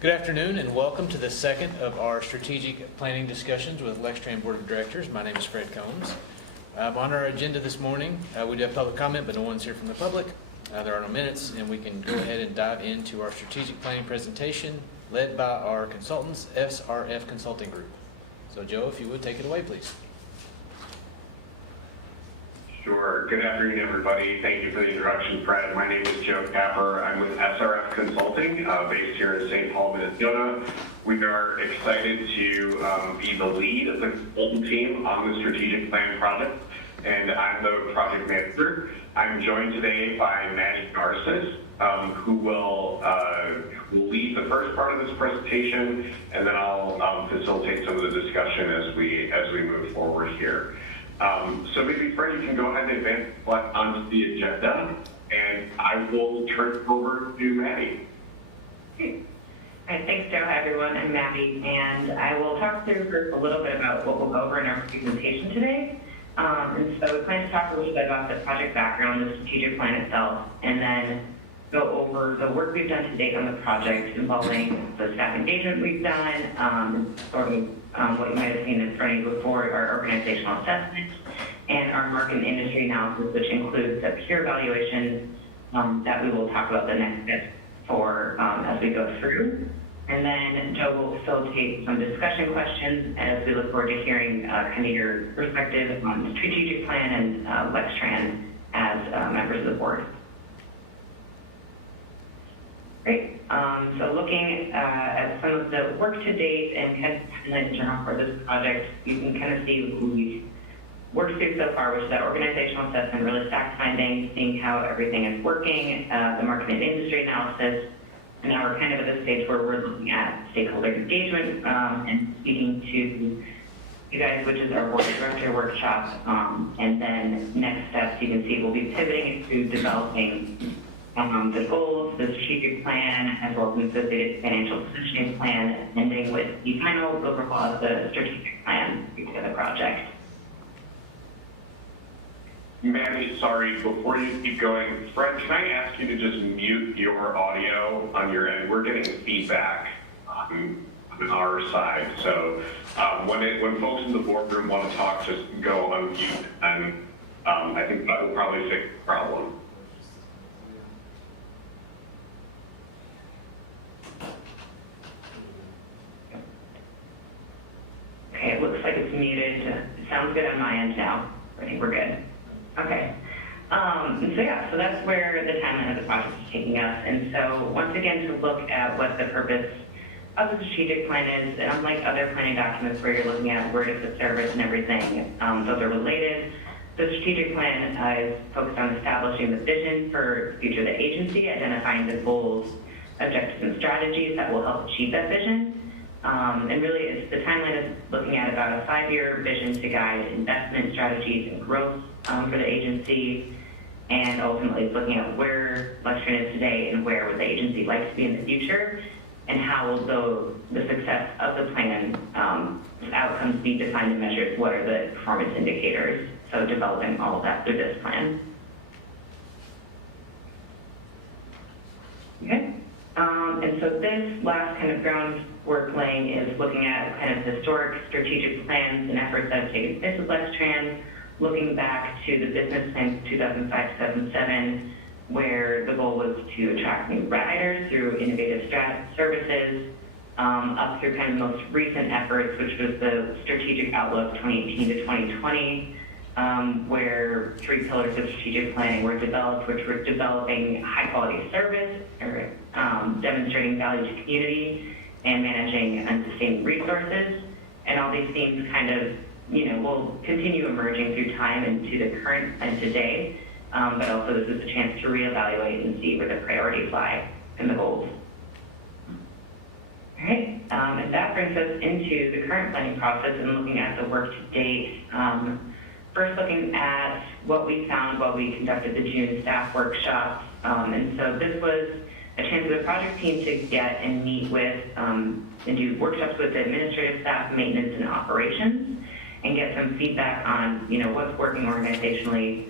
Good afternoon and welcome to the second of our strategic planning discussions with Lextran Board of Directors. My name is Fred Combs. On our agenda this morning, we do have public comment, but no one's here from the public. There are no minutes, and we can go ahead and dive into our strategic planning presentation led by our consultants, SRF Consulting Group. So Joe, if you would take it away, please. Sure. Good afternoon, everybody. Thank you for the introduction, Fred. My name is Joe Capper. I'm with SRF Consulting, based here in St. Paul, Minnesota. We are excited to be the lead of the consultant team on the strategic plan project, and I'm the project manager. I'm joined today by Maddie Garces, who will lead the first part of this presentation, and then I'll facilitate some of the discussion as we move forward here. So maybe, Fred, you can go ahead and advance onto the agenda, and I will turn it over to Maddie. Great. All right, thanks, Joe. Hi, everyone. I'm Maddie, and I will talk through first a little bit about what we'll go over in our presentation today. And so we plan to talk a little bit about the project background, the strategic plan itself, and then go over the work we've done to date on the project involving the staff engagement we've done, what you might have seen in front of you before, our organizational assessment, and our market and industry analysis, which includes a peer evaluation that we will talk about the next steps for as we go through. And then Joe will facilitate some discussion questions as we look forward to hearing kind of your perspective on the strategic plan and Lextran as members of the board. Great. So looking at some of the work to date and kind of timeline journal for this project, you can kind of see who we've worked through so far, which is that organizational assessment, really fact finding, seeing how everything is working, the market and industry analysis, and now we're kind of at the stage where we're looking at stakeholder engagement and speaking to you guys, which is our board director workshop, and then next steps you can see we'll be pivoting into developing the goals, the strategic plan, as well as the associated financial positioning plan, ending with the final overhaul of the strategic plan for the project. Maddie, sorry, before you keep going, Fred, can I ask you to just mute your audio on your end? We're getting feedback on our side. So when folks in the boardroom want to talk, just go unmute, and I think that will probably fix the problem. Okay, it looks like it's muted. It sounds good on my end now. I think we're good. Okay. So that's where the timeline of the project is taking us. And so once again, to look at what the purpose of the strategic plan is, and unlike other planning documents where you're looking at where does it service and everything, those are related. The strategic plan is focused on establishing the vision for the future of the agency, identifying the goals, objectives, and strategies that will help achieve that vision. And really, the timeline is looking at about a 5-year vision to guide investment strategies and growth for the agency, and ultimately it's looking at where Lextran is today and where would the agency like to be in the future, and how will the success of the plan outcomes be defined and measured. What are the performance indicators? So developing all of that through this plan. Okay. And so this last kind of groundwork laying is looking at kind of historic strategic plans and efforts that have taken place with Lextran, looking back to the business plan 2005-2007, where the goal was to attract new riders through innovative services, up through kind of the most recent efforts, which was the strategic outlook 2018 to 2020, where 3 pillars of strategic planning were developed, which were developing high-quality service, or demonstrating value to community, and managing unsustained resources. And all these themes kind of, will continue emerging through time into the current and today, but also this is a chance to reevaluate and see where the priorities lie in the goals. All right, and that brings us into the current planning process and looking at the work to date. First, looking at what we found while we conducted the June staff workshops. And so this was a chance for the project team to get and meet with and do workshops with the administrative staff, maintenance, and operations, and get some feedback on, what's working organizationally,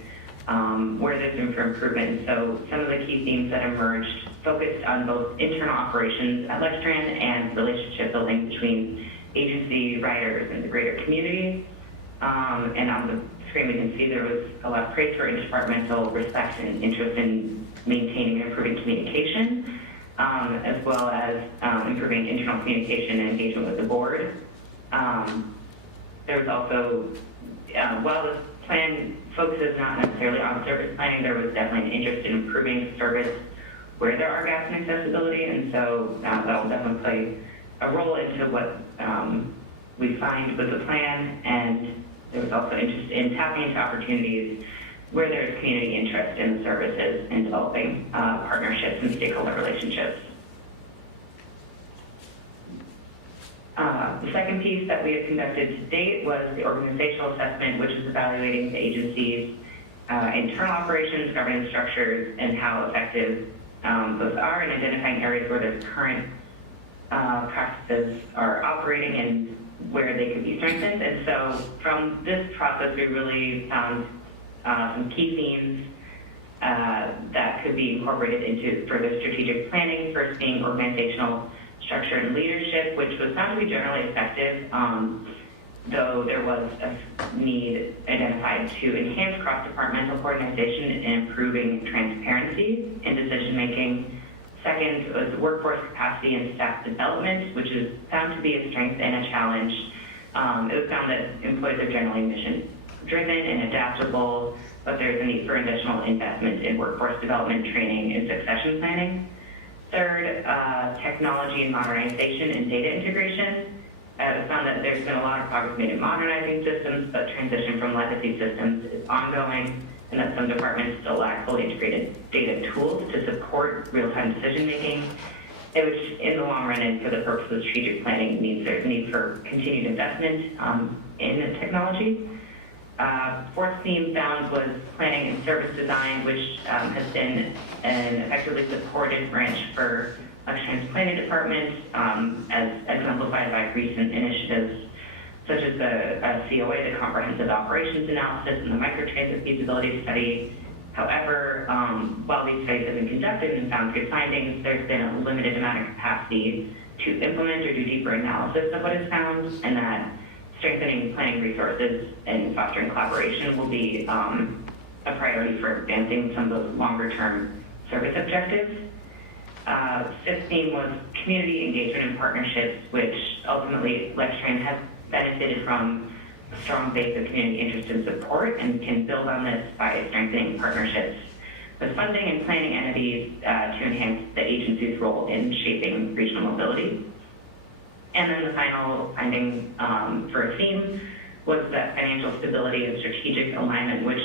where there's room for improvement. So some of the key themes that emerged focused on both internal operations at Lextran and relationship building between agency, riders, and the greater community. And on the screen we can see there was a lot of praise for interdepartmental respect and interest in maintaining and improving communication, as well as improving internal communication and engagement with the board. There was also, while the plan focuses not necessarily on service planning, there was definitely an interest in improving service where there are gaps in accessibility, and so that will definitely play a role into what we find with the plan. And there was also interest in tapping into opportunities where there's community interest in the services and developing partnerships and stakeholder relationships. The second piece that we have conducted to date was the organizational assessment, which is evaluating the agency's internal operations, governance structures, and how effective those are, in identifying areas where their current practices are operating and where they could be strengthened. And so from this process, we really found some key themes that could be incorporated into further strategic planning, first being organizational structure and leadership, which was found to be generally effective, though there was a need identified to enhance cross-departmental coordination and improving transparency in decision-making. Second was workforce capacity and staff development, which is found to be a strength and a challenge. It was found that employees are generally mission-driven and adaptable, but there's a need for additional investment in workforce development, training, and succession planning. Third, technology and modernization and data integration. It was found that there's been a lot of progress made in modernizing systems, but transition from legacy systems is ongoing, and that some departments still lack fully integrated data tools to support real-time decision-making, which in the long run and for the purpose of strategic planning means there's a need for continued investment in technology. Fourth theme found was planning and service design, which has been an effectively supported branch for Lextran's planning department, as exemplified by recent initiatives such as the COA, the Comprehensive Operations Analysis, and the Microtransit Feasibility Study. However, while these studies have been conducted and found good findings, there's been a limited amount of capacity to implement or do deeper analysis of what is found, and that strengthening planning resources and fostering collaboration will be a priority for advancing some of those longer-term service objectives. Fifth theme was community engagement and partnerships, which ultimately Lextran has benefited from a strong base of community interest and support, and can build on this by strengthening partnerships with funding and planning entities to enhance the agency's role in shaping regional mobility. And then the final finding for a theme was that financial stability and strategic alignment, which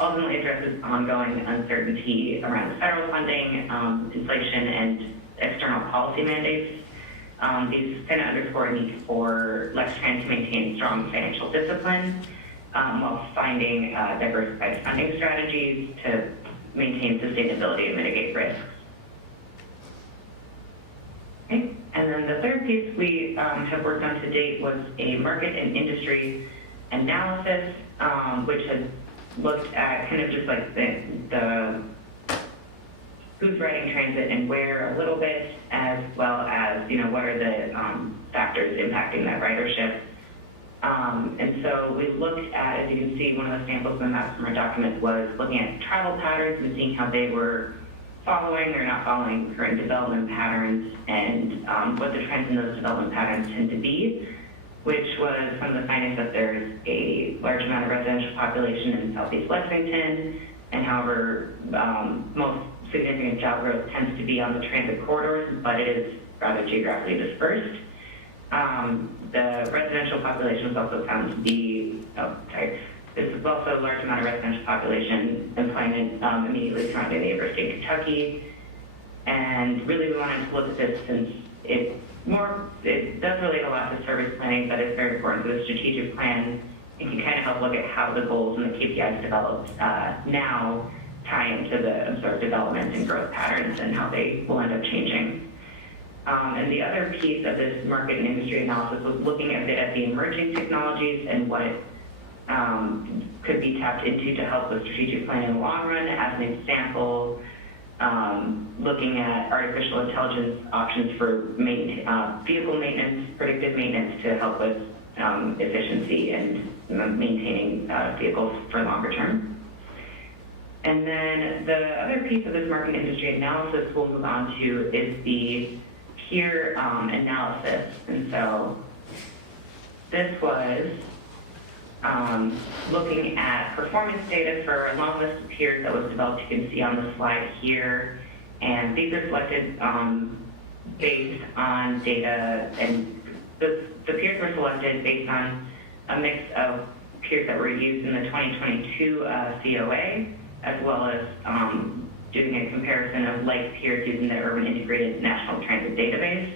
ultimately addresses ongoing uncertainty around federal funding, inflation, and external policy mandates. These kind of underscore a need for Lextran to maintain strong financial discipline while finding diversified funding strategies to maintain sustainability and mitigate risks. Okay. And then the third piece we have worked on to date was a market and industry analysis, which has looked at kind of just like the who's riding transit and where a little bit, as well as, you know, what are the factors impacting that ridership. And so we looked at, as you can see, one of the samples in the maps from our document was looking at travel patterns and seeing how they were following or not following current development patterns, and what the trends in those development patterns tend to be, which was some of the findings that there's a large amount of residential population in Southeast Lexington, and however, most significant job growth tends to be on the transit corridors, but it is rather geographically dispersed. The residential population was also found to be, this is also a large amount of residential population employment immediately surrounding the University of Kentucky. And really we wanted to look at this since it does relate a lot to service planning, but it's very important to the strategic plan. It can kind of help look at how the goals and the KPIs developed now tie into the observed development and growth patterns and how they will end up changing. And the other piece of this market and industry analysis was looking a bit at the emerging technologies and what could be tapped into to help with strategic planning in the long run. As an example, looking at artificial intelligence options for vehicle maintenance, predictive maintenance to help with efficiency and maintaining vehicles for longer term. And then the other piece of this market industry analysis we'll move on to is the peer analysis. And so this was looking at performance data for a long list of peers that was developed. You can see on the slide here. And these are selected based on data, and the peers were selected based on a mix of peers that were used in the 2022 COA, as well as doing a comparison of like peers using the Urban Integrated National Transit Database.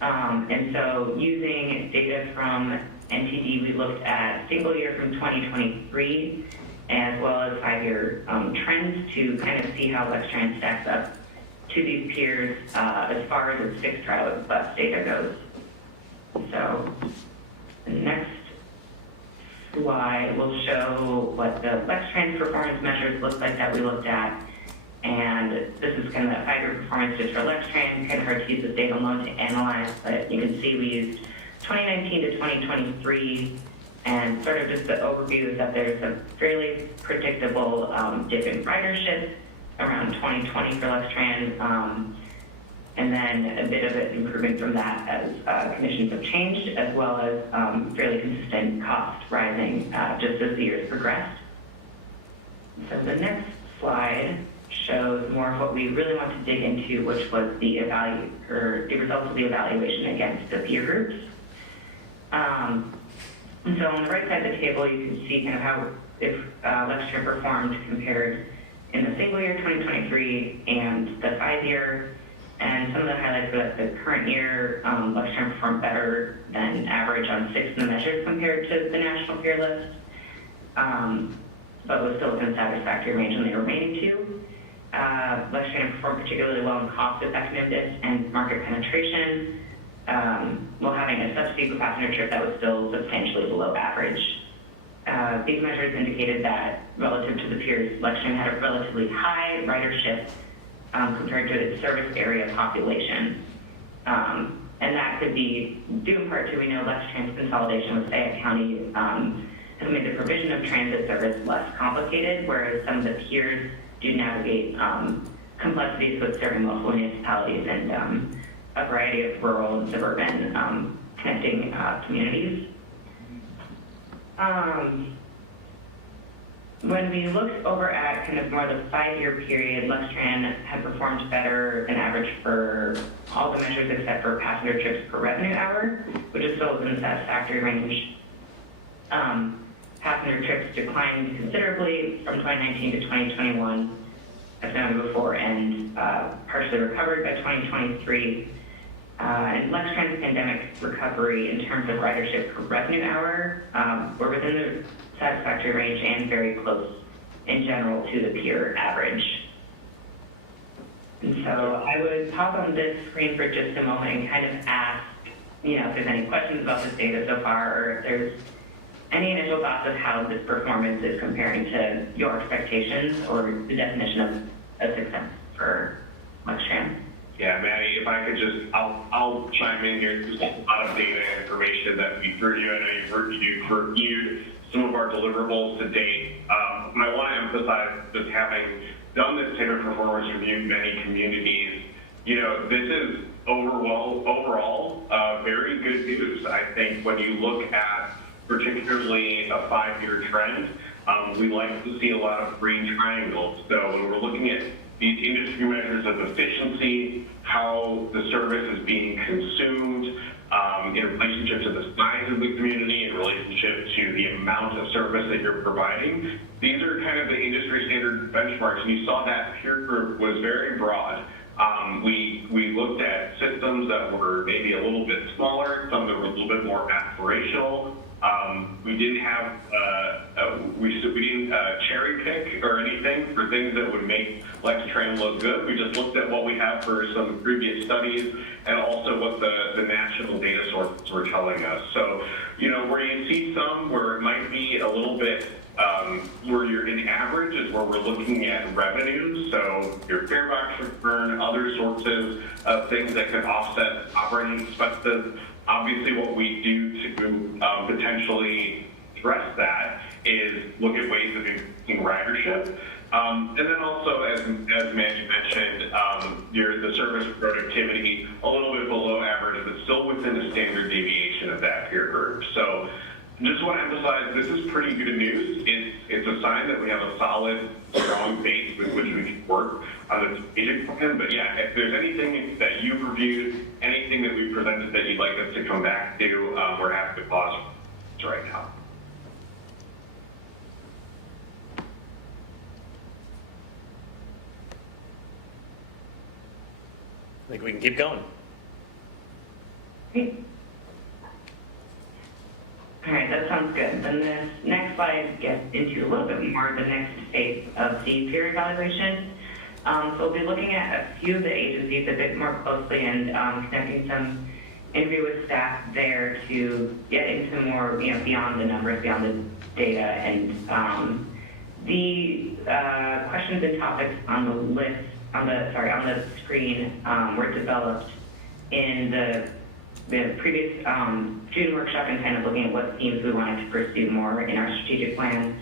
And so using data from NTD, we looked at single year from 2023, as well as 5-year trends to kind of see how Lextran stacks up to these peers as far as its fixed trial bus data goes. So the next slide will show what the Lextran performance measures look like that we looked at. And this is kind of the 5-year performance just for Lextran. Kind of hard to use this data alone to analyze, but you can see we used 2019 to 2023, and sort of just the overview is that there's a fairly predictable dip in ridership around 2020 for Lextran, and then a bit of an improvement from that as conditions have changed, as well as fairly consistent cost rising just as the years progressed. So the next slide shows more of what we really want to dig into, which was the results of the evaluation against the peer groups. And so on the right side of the table, you can see kind of how if Lextran performed compared in the single year 2023 and the 5-year. And some of the highlights were that the current year, Lextran performed better than average on 6 of the measures compared to the national peer list, but was still within the satisfactory range on the remaining 2. Lextran performed particularly well in cost effectiveness and market penetration, while having a subsidy per passenger trip that was still substantially below average. These measures indicated that relative to the peers, Lextran had a relatively high ridership compared to its service area population. And that could be due in part to, we know, Lextran's consolidation with Fayette County has made the provision of transit service less complicated, whereas some of the peers do navigate complexities with serving multiple municipalities and a variety of rural and suburban connecting communities. When we looked over at kind of more the 5-year period, Lextran had performed better than average for all the measures except for passenger trips per revenue hour, which is still within the satisfactory range. Passenger trips declined considerably from 2019 to 2021, as noted before, and partially recovered by 2023. And Lextran's pandemic recovery in terms of ridership per revenue hour were within the satisfactory range and very close in general to the peer average. And so I would pause on this screen for just a moment and kind of ask, if there's any questions about this data so far, or if there's any initial thoughts of how this performance is comparing to your expectations or the definition of a success for Lextran. Yeah, Maddie, if I could just, I'll chime in here. There's a lot of data and information that we threw you. I know you've reviewed some of our deliverables to date. I want to emphasize just having done this type of performance review in many communities, this is overall very good news. I think when you look at particularly a 5-year trend, we like to see a lot of green triangles. So when we're looking at these industry measures of efficiency, how the service is being consumed in relationship to the size of the community, in relationship to the amount of service that you're providing, these are kind of the industry standard benchmarks. And you saw that peer group was very broad. We looked at systems that were maybe a little bit smaller, some that were a little bit more aspirational. We didn't have, we didn't cherry pick or anything for things that would make Lextran look good. We just looked at what we have for some previous studies and also what the national data sources were telling us. So, where you see some where it might be a little bit where you're in average is where we're looking at revenues. So your fare box return, other sources of things that can offset operating expenses. Obviously, what we do to potentially address that is look at ways of increasing ridership. And then also, as Mandy mentioned, the service productivity a little bit below average, but still within the standard deviation of that peer group. So just want to emphasize, this is pretty good news. It's a sign that we have a solid, strong base with which we can work on the strategic plan. But yeah, if there's anything that you've reviewed, anything that we presented that you'd like us to come back to, we're happy to pause right now. I think we can keep going. Great. All right, that sounds good. Then this next slide gets into a little bit more of the next phase of the peer evaluation. So we'll be looking at a few of the agencies a bit more closely and conducting some interview with staff there to get into more, beyond the numbers, beyond the data, and the questions and topics on the list, on the screen were developed in the previous June workshop and kind of looking at what themes we wanted to pursue more in our strategic plan.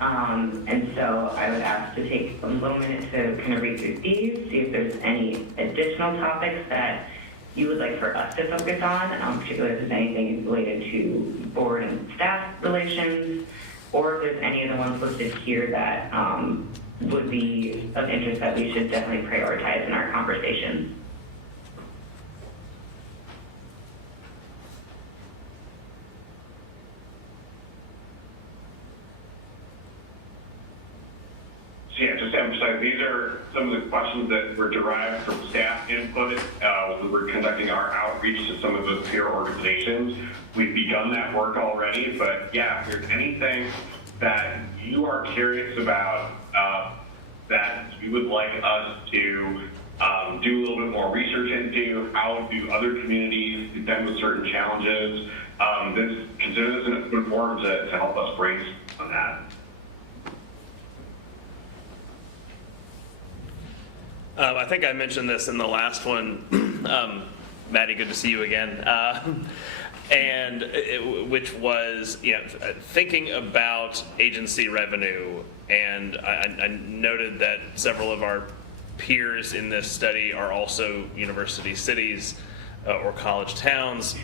And so I would ask to take a little minute to kind of read through these, see if there's any additional topics that you would like for us to focus on, particularly if there's anything related to board and staff relations, or if there's any of the ones listed here that would be of interest that we should definitely prioritize in our conversations. Yeah, just to emphasize, these are some of the questions that were derived from staff input. We're conducting our outreach to some of those peer organizations. We've begun that work already, but yeah, if there's anything that you are curious about that you would like us to do a little bit more research into, how do other communities contend with certain challenges, consider this an open forum to help us brainstorm on that. I think I mentioned this in the last one. Maddie, good to see you again. Which was, thinking about agency revenue, and I noted that several of our peers in this study are also university cities or college towns,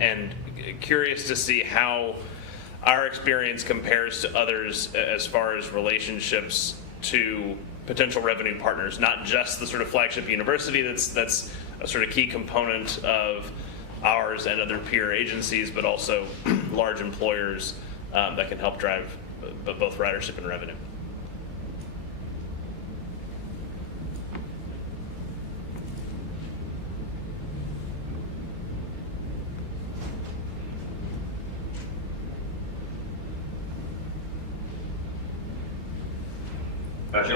and curious to see how our experience compares to others as far as relationships to potential revenue partners, not just the sort of flagship university that's a sort of key component of ours and other peer agencies, but also large employers that can help drive both ridership and revenue. That's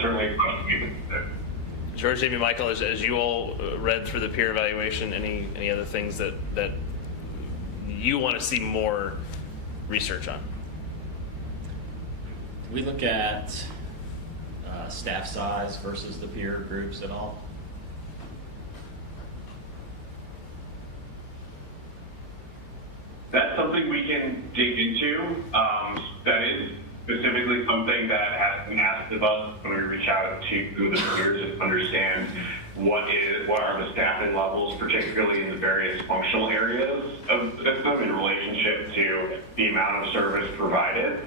certainly a question we can consider. George, Amy, Michael, as you all read through the peer evaluation, any other things that you want to see more research on? Did we look at staff size versus the peer groups at all? That's something we can dig into. That is specifically something that has been asked of us when we reach out to the peers to understand what are the staffing levels, particularly in the various functional areas of the system in relationship to the amount of service provided.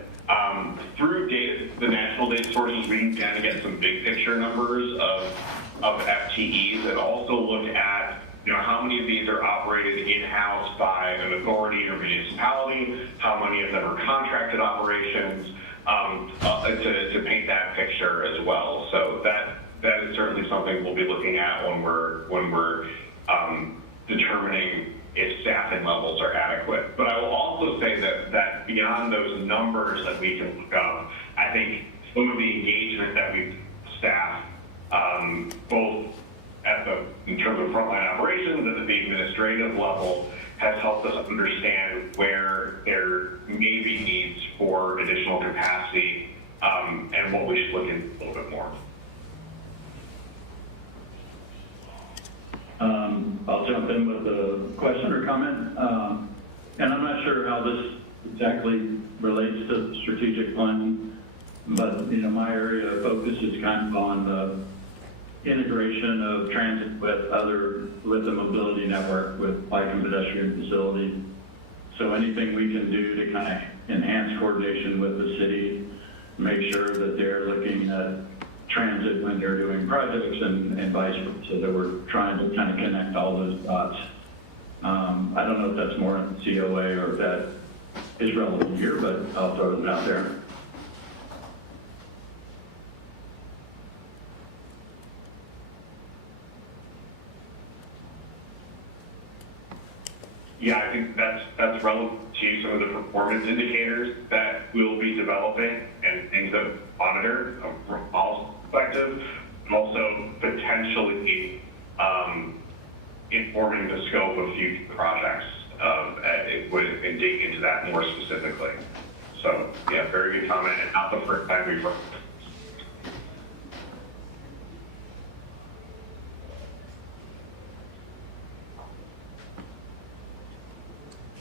Through data, the national data sources, we can kind of get some big picture numbers of FTEs, and also look at how many of these are operated in-house by an authority or municipality, how many of them are contracted operations, to paint that picture as well. So that is certainly something we'll be looking at when we're determining if staffing levels are adequate. But I will also say that beyond those numbers that we can look up, I think some of the engagement that we've staff, both in terms of frontline operations and at the administrative level, has helped us understand where there may be needs for additional capacity, and what we should look into a little bit more. I'll jump in with a question or comment. And I'm not sure how this exactly relates to strategic planning, but my area of focus is kind of on the integration of transit with the mobility network, with bike and pedestrian facility. So anything we can do to kind of enhance coordination with the city, make sure that they're looking at transit when they're doing projects and vice versa, so that we're trying to kind of connect all those dots. I don't know if that's more in COA or if that is relevant here, but I'll throw it out there. Yeah, I think that's relevant to some of the performance indicators that we'll be developing and things that monitor from all perspective, and also potentially informing the scope of future projects and dig into that more specifically. So yeah, very good comment, and not the first time we've worked.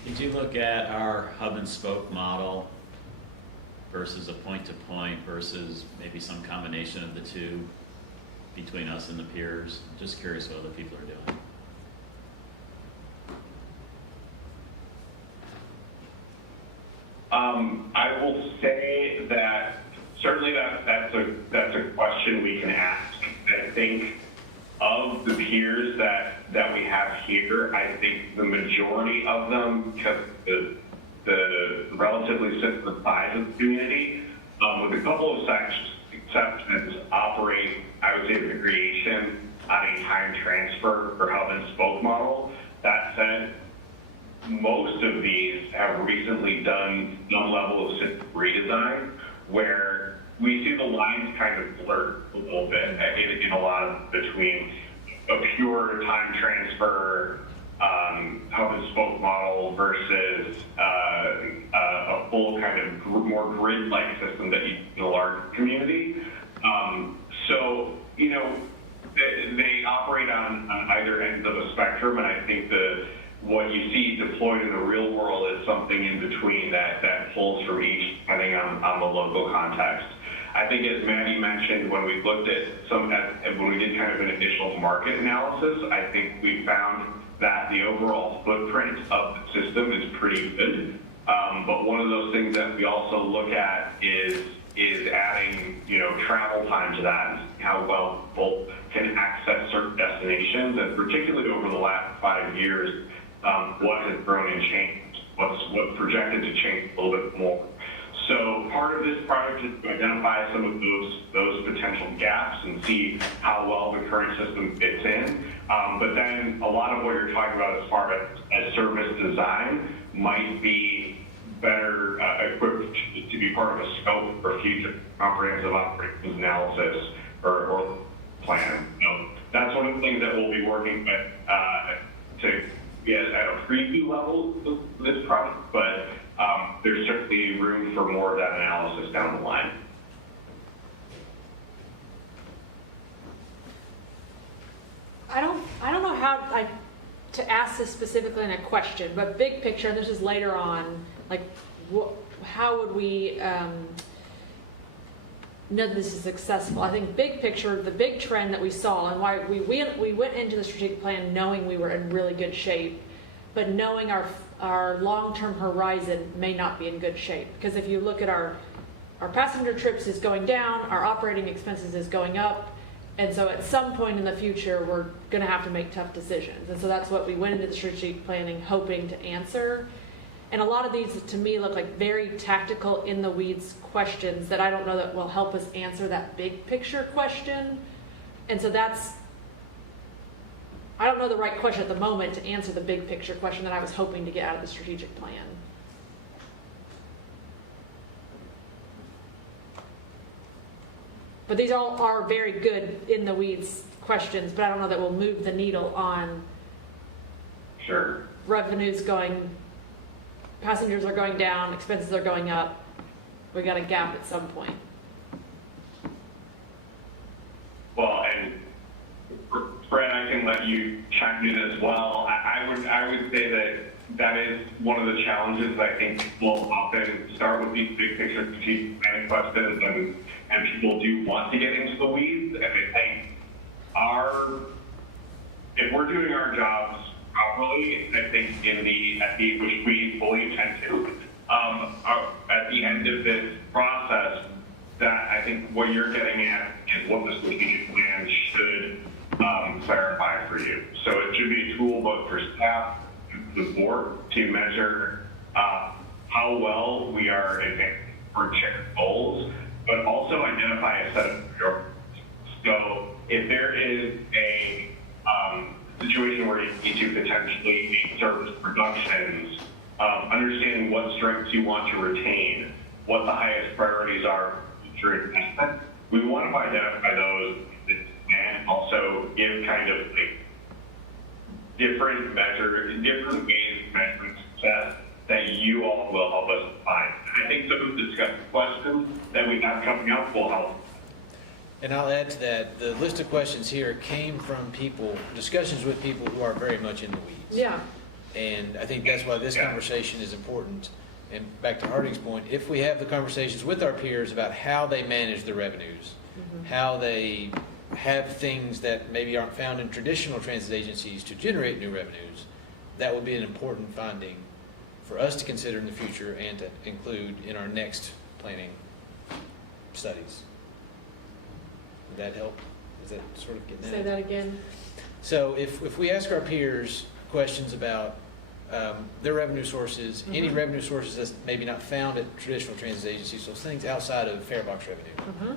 Did you look at our hub and spoke model versus a point-to-point versus maybe some combination of the two between us and the peers? Just curious what other people are doing. I will say that certainly that's a question we can ask. I think of the peers that we have here, I think the majority of them, because the relatively simple size of the community, with a couple of exceptions, operate, I would say, the creation on a time transfer or hub and spoke model. That said, most of these have recently done some level of system redesign where we see the lines kind of blur a little bit in a lot of between a pure time transfer hub and spoke model versus a full kind of more grid-like system that you see in a large community. So, they operate on either end of the spectrum, and I think what you see deployed in the real world is something in between that pulls from each, depending on the local context. I think, as Maddie mentioned, when we looked at when we did kind of an initial market analysis, I think we found that the overall footprint of the system is pretty good. But one of those things that we also look at is adding, travel time to that, and how well people can access certain destinations, and particularly over the last 5 years, what has grown and changed, what's projected to change a little bit more. So part of this project is to identify some of those potential gaps and see how well the current system fits in. But then a lot of what you're talking about as far as service design might be better equipped to be part of a scope for future comprehensive operations analysis or plan. That's one of the things that we'll be working with to get at a preview level of this project, but there's certainly room for more of that analysis down the line. I don't know how to ask this specifically in a question, but big picture, and this is later on, like how would we know that this is successful? I think big picture, the big trend that we saw, and why we went into the strategic plan knowing we were in really good shape, but knowing our long-term horizon may not be in good shape. Because if you look at our passenger trips is going down, our operating expenses is going up, and so at some point in the future, we're going to have to make tough decisions. And so that's what we went into the strategic planning hoping to answer. And a lot of these, to me, look like very tactical, in the weeds questions that I don't know that will help us answer that big picture question. And so I don't know the right question at the moment to answer the big picture question that I was hoping to get out of the strategic plan. But these all are very good in the weeds questions, but I don't know that will move the needle on Sure. revenues going, passengers are going down, expenses are going up. We got a gap at some point. Well, and Fred, I can let you chime in as well. I would say that that is one of the challenges. I think we'll often start with these big picture strategic planning questions, and people do want to get into the weeds. And I think if we're doing our jobs properly, I think which we fully intend to, at the end of this process, that I think what you're getting at is what the strategic plan should clarify for you. So it should be a tool both for staff and the board to measure how well we are advancing our shared goals, but also identify a set of priorities. So if there is a situation where you need to potentially make service reductions, understanding what strengths you want to retain, what the highest priorities are for future investment, we want to identify those and also give kind of like different ways of measuring success that you all will help us find. And I think some of the discussion questions that we have coming up will help. And I'll add to that, the list of questions here came from discussions with people who are very much in the weeds. Yeah. And I think that's why this conversation is important. And back to Harding's point, if we have the conversations with our peers about how they manage their revenues, how they have things that maybe aren't found in traditional transit agencies to generate new revenues, that would be an important finding for us to consider in the future and to include in our next planning studies. Would that help? Is that sort of getting at it? Say that again. So if we ask our peers questions about their revenue sources, any revenue sources that's maybe not found at traditional transit agencies, so things outside of fare box revenue.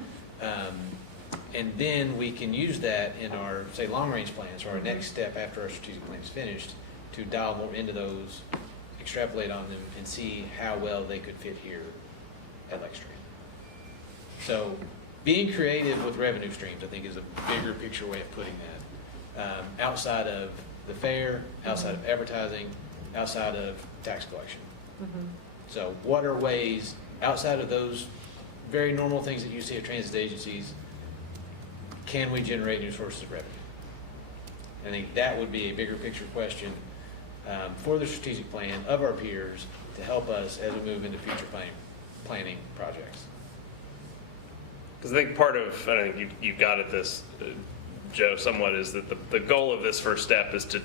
And then we can use that in our, say, long-range plans or our next step after our strategic plan is finished to dial more into those, extrapolate on them, and see how well they could fit here at Lextran. So being creative with revenue streams, I think, is a bigger picture way of putting that. Outside of the fare, outside of advertising, outside of tax collection. So what are ways, outside of those very normal things that you see at transit agencies, can we generate new sources of revenue? I think that would be a bigger picture question for the strategic plan of our peers to help us as we move into future planning projects. Because I think part of, I think you got at this, Joe, somewhat, is that the goal of this first step is to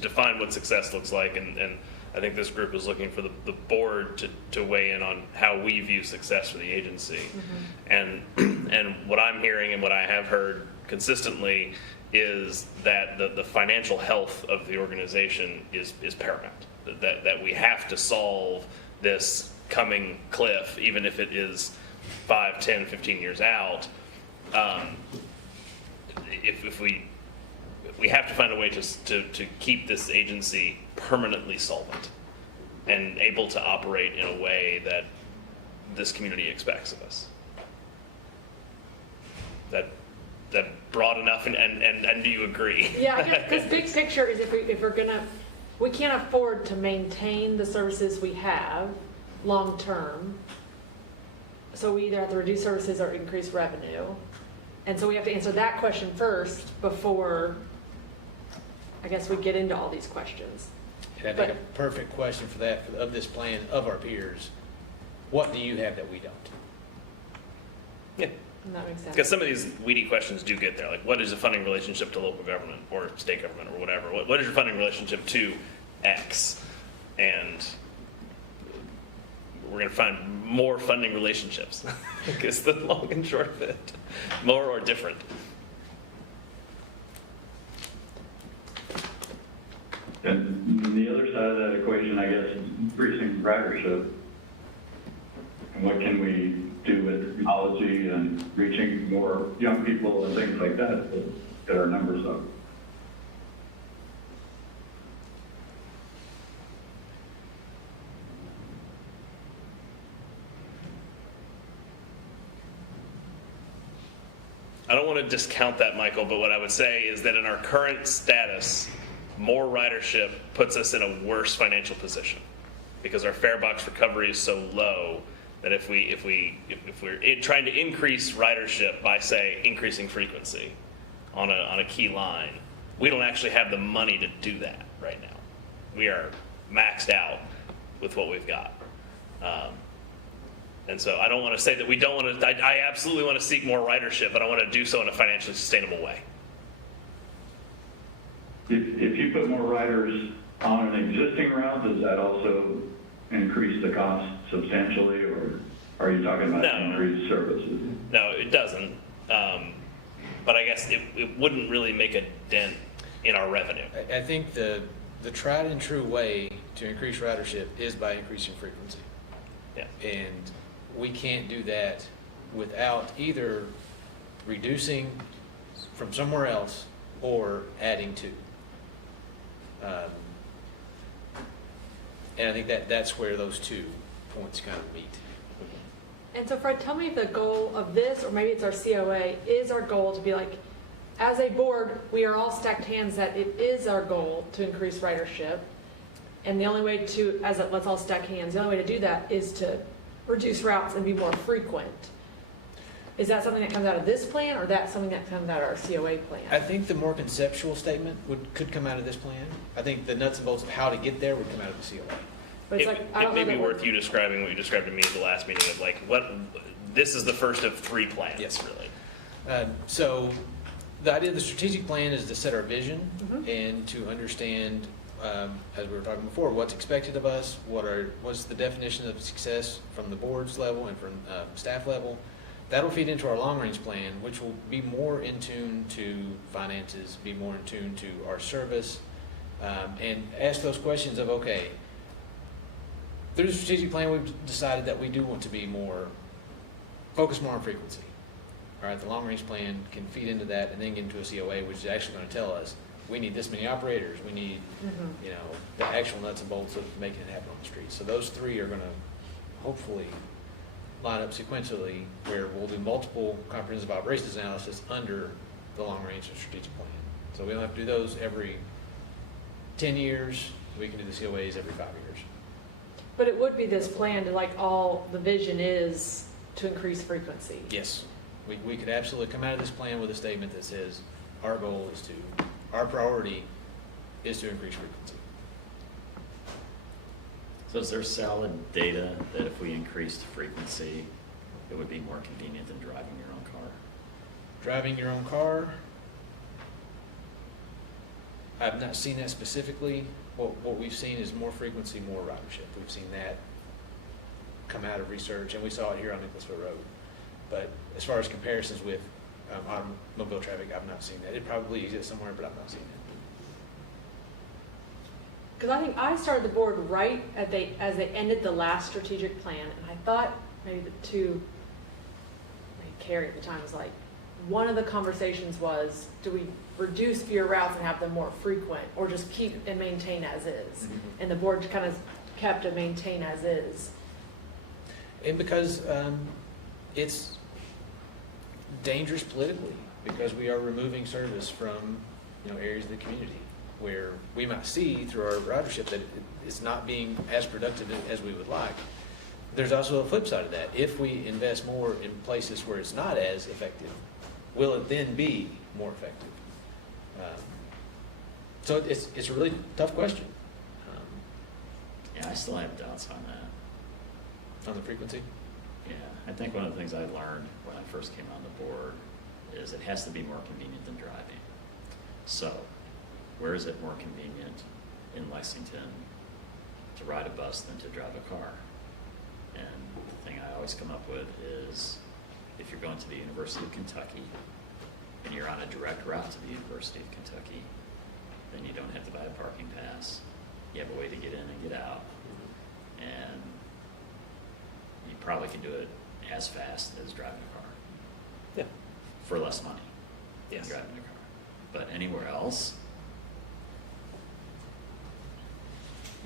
define what success looks like, and I think this group is looking for the board to weigh in on how we view success for the agency. And what I'm hearing and what I have heard consistently is that the financial health of the organization is paramount. That we have to solve this coming cliff, even if it is 5, 10, 15 years out. If we have to find a way to keep this agency permanently solvent and able to operate in a way that this community expects of us. That broad enough, and do you agree? Yeah, I guess this big picture is if we're gonna, we can't afford to maintain the services we have long term. So we either have to reduce services or increase revenue. And so we have to answer that question first before, I guess, we get into all these questions. And I think a perfect question for that, of this plan, of our peers, what do you have that we don't? Yeah. That makes sense. Because some of these weedy questions do get there, like what is the funding relationship to local government or state government or whatever? What is your funding relationship to X? And we're going to find more funding relationships, because the long and short of it, more or different. And the other side of that equation, I guess, is increasing ridership. And what can we do with technology and reaching more young people and things like that to get our numbers up? I don't want to discount that, Michael, but what I would say is that in our current status, more ridership puts us in a worse financial position because our fare box recovery is so low that if we're trying to increase ridership by, say, increasing frequency on a key line, we don't actually have the money to do that right now. We are maxed out with what we've got. And so I don't want to say that we don't want to, I absolutely want to seek more ridership, but I want to do so in a financially sustainable way. If you put more riders on an existing route, does that also increase the cost substantially, or are you talking about No. increased services? No, it doesn't. But I guess it wouldn't really make a dent in our revenue. I think the tried and true way to increase ridership is by increasing frequency. Yeah. And we can't do that without either reducing from somewhere else or adding to. And I think that's where those 2 points kind of meet. And so Fred, tell me if the goal of this, or maybe it's our COA, is our goal to be like, as a board, we are all stacked hands that it is our goal to increase ridership. And the only way to, let's all stack hands, the only way to do that is to reduce routes and be more frequent. Is that something that comes out of this plan, or that's something that comes out of our COA plan? I think the more conceptual statement could come out of this plan. I think the nuts and bolts of how to get there would come out of the COA. But it's It, like, I it don't may know be that worth we're- you describing what you described to me at the last meeting of like, this is the first of 3 plans, Yes. really. So the idea of the strategic plan is to set our vision Mhm. and to understand, as we were talking before, what's expected of us, what's the definition of success from the board's level and from staff level. That'll feed into our long-range plan, which will be more in tune to finances, be more in tune to our service, and ask those questions of, okay, through the strategic plan, we've decided that we do want to be focus more on frequency. All right, the long-range plan can feed into that and then get into a COA, which is actually going to tell us, we need this many operators, we need, Mhm. the actual nuts and bolts of making it happen on the street. So those 3 are going to hopefully line up sequentially, where we'll do multiple comprehensive operations analysis under the long-range strategic plan. So we don't have to do those every 10 years, we can do the COAs every 5 years. But it would be this plan to like the vision is to increase frequency. Yes, we could absolutely come out of this plan with a statement that says, our priority is to increase frequency. So is there solid data that if we increased frequency, it would be more convenient than driving your own car? Driving your own car, I've not seen that specifically. What we've seen is more frequency, more ridership. We've seen that come out of research, and we saw it here on Nicholasville Road. But as far as comparisons with automobile traffic, I've not seen that. It probably exists somewhere, but I've not seen it. Because I think I started the board right as they ended the last strategic plan, and I thought maybe Carrie at the time was like, one of the conversations was, do we reduce fewer routes and have them more frequent, or just keep and maintain as is? Mhm. And the board kind of kept a maintain as is. And because it's dangerous politically, because we are removing service from areas of the community where we might see through our ridership that it's not being as productive as we would like. There's also a flip side of that. If we invest more in places where it's not as effective, will it then be more effective? So it's a really tough question Yeah, I still have doubts on that. on the frequency. Yeah, I think one of the things I learned when I first came on the board is it has to be more convenient than driving. So, where is it more convenient in Lexington to ride a bus than to drive a car? And the thing I always come up with is, if you're going to the University of Kentucky and you're on a direct route to the University of Kentucky, then you don't have to buy a parking pass. You have a way to get in and get out. And you probably can do it as fast as driving a car Yeah. for less money than Yes. driving a car. But anywhere else,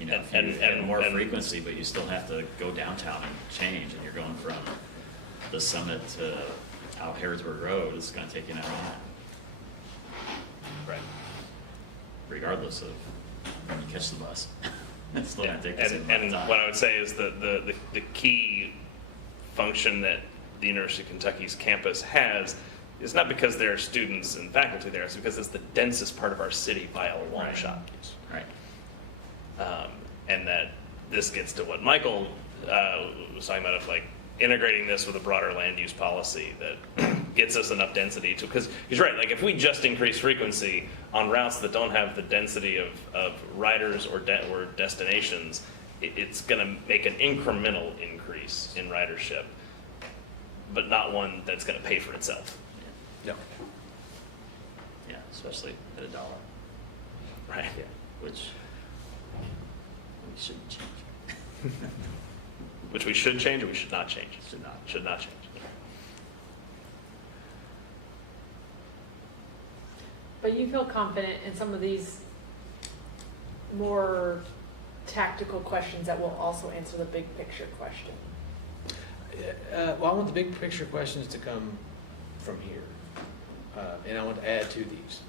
if you have more frequency, but you still have to go downtown and change, and you're going from the Summit to out Harrodsburg Road is gonna take you an hour and a half. Right. Regardless of when you catch the bus. It's still gonna take the same amount of And time. what I would say is the key function that the University of Kentucky's campus has is not because there are students and faculty there, it's because it's the densest part of our city by a long Right. shot. Right. And that this gets to what Michael was talking about, of like integrating this with a broader land use policy that gets us enough density to, because he's right, like if we just increase frequency on routes that don't have the density of riders or destinations, it's going to make an incremental increase in ridership, but not one that's going to pay for itself. No. Yeah, especially at $1. Right. Yeah. Which we shouldn't change. Which we should change or we should not change? Should not. Should not change. But you feel confident in some of these more tactical questions that will also answer the big picture question? Well, I want the big picture questions to come from here, and I want to add to these.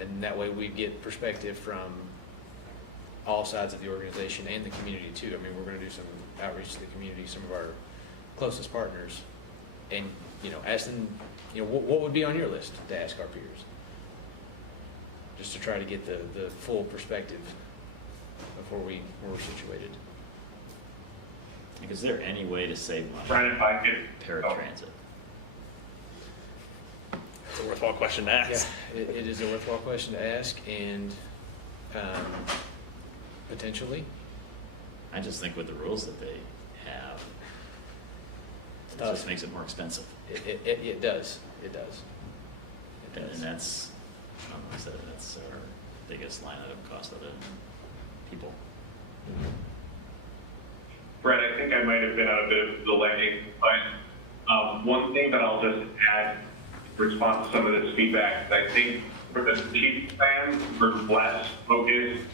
And that way we get perspective from all sides of the organization and the community too. I mean, we're going to do some outreach to the community, some of our closest partners, and, ask them, what would be on your list to ask our peers? Just to try to get the full perspective before we're situated. Like, is there any way to save money Brian, if I could. paratransit? It's a worthwhile question to ask. Yeah, it is a worthwhile question to ask, and potentially. I just think with the rules that they have, it just makes it more expensive. It does. It does. It And does. that's, like I said, that's our biggest line item cost other than people. Brett, I think I might have been on a bit of delaying, but one thing that I'll just add in response to some of this feedback is I think for the strategic plan, we're less focused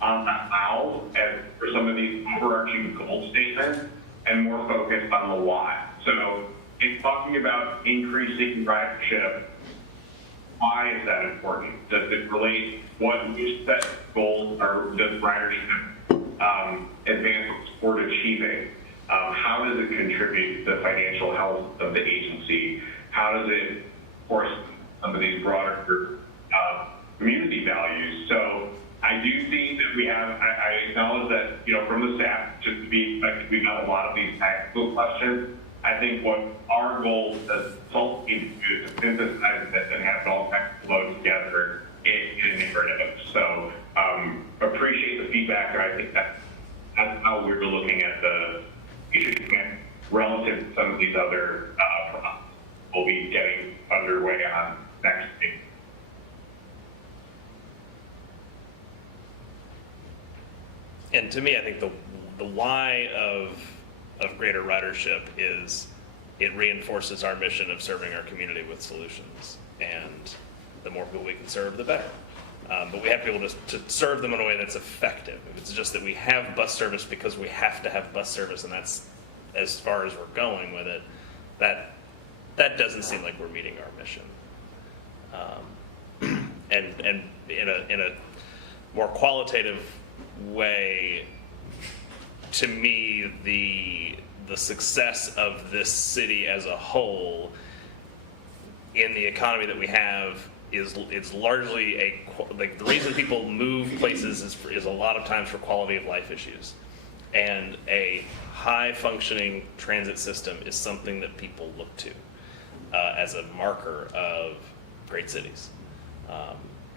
on the how and for some of these overarching goal statements and more focused on the why. So in talking about increasing ridership, why is that important? Does it relate what new set goals or does ridership advance toward achieving? How does it contribute to the financial health of the agency? How does it, of course, some of these broader community values? So I do think that we have, I acknowledge that, from the staff, just to be expected, we've got a lot of these tactical questions. I think what our goal as consulting to do is to synthesize this and have it all kind of flow together in a narrative. So appreciate the feedback, and I think that's how we're looking at the strategic plan relative to some of these other processes we'll be getting underway on next week. And to me, I think the why of greater ridership is it reinforces our mission of serving our community with solutions. And the more people we can serve, the better. But we have to be able to serve them in a way that's effective. If it's just that we have bus service because we have to have bus service and that's as far as we're going with it, that doesn't seem like we're meeting our mission. And in a more qualitative way, to me, the success of this city as a whole in the economy that we have is largely the reason people move places is a lot of times for quality of life issues, and a high functioning transit system is something that people look to as a marker of great cities.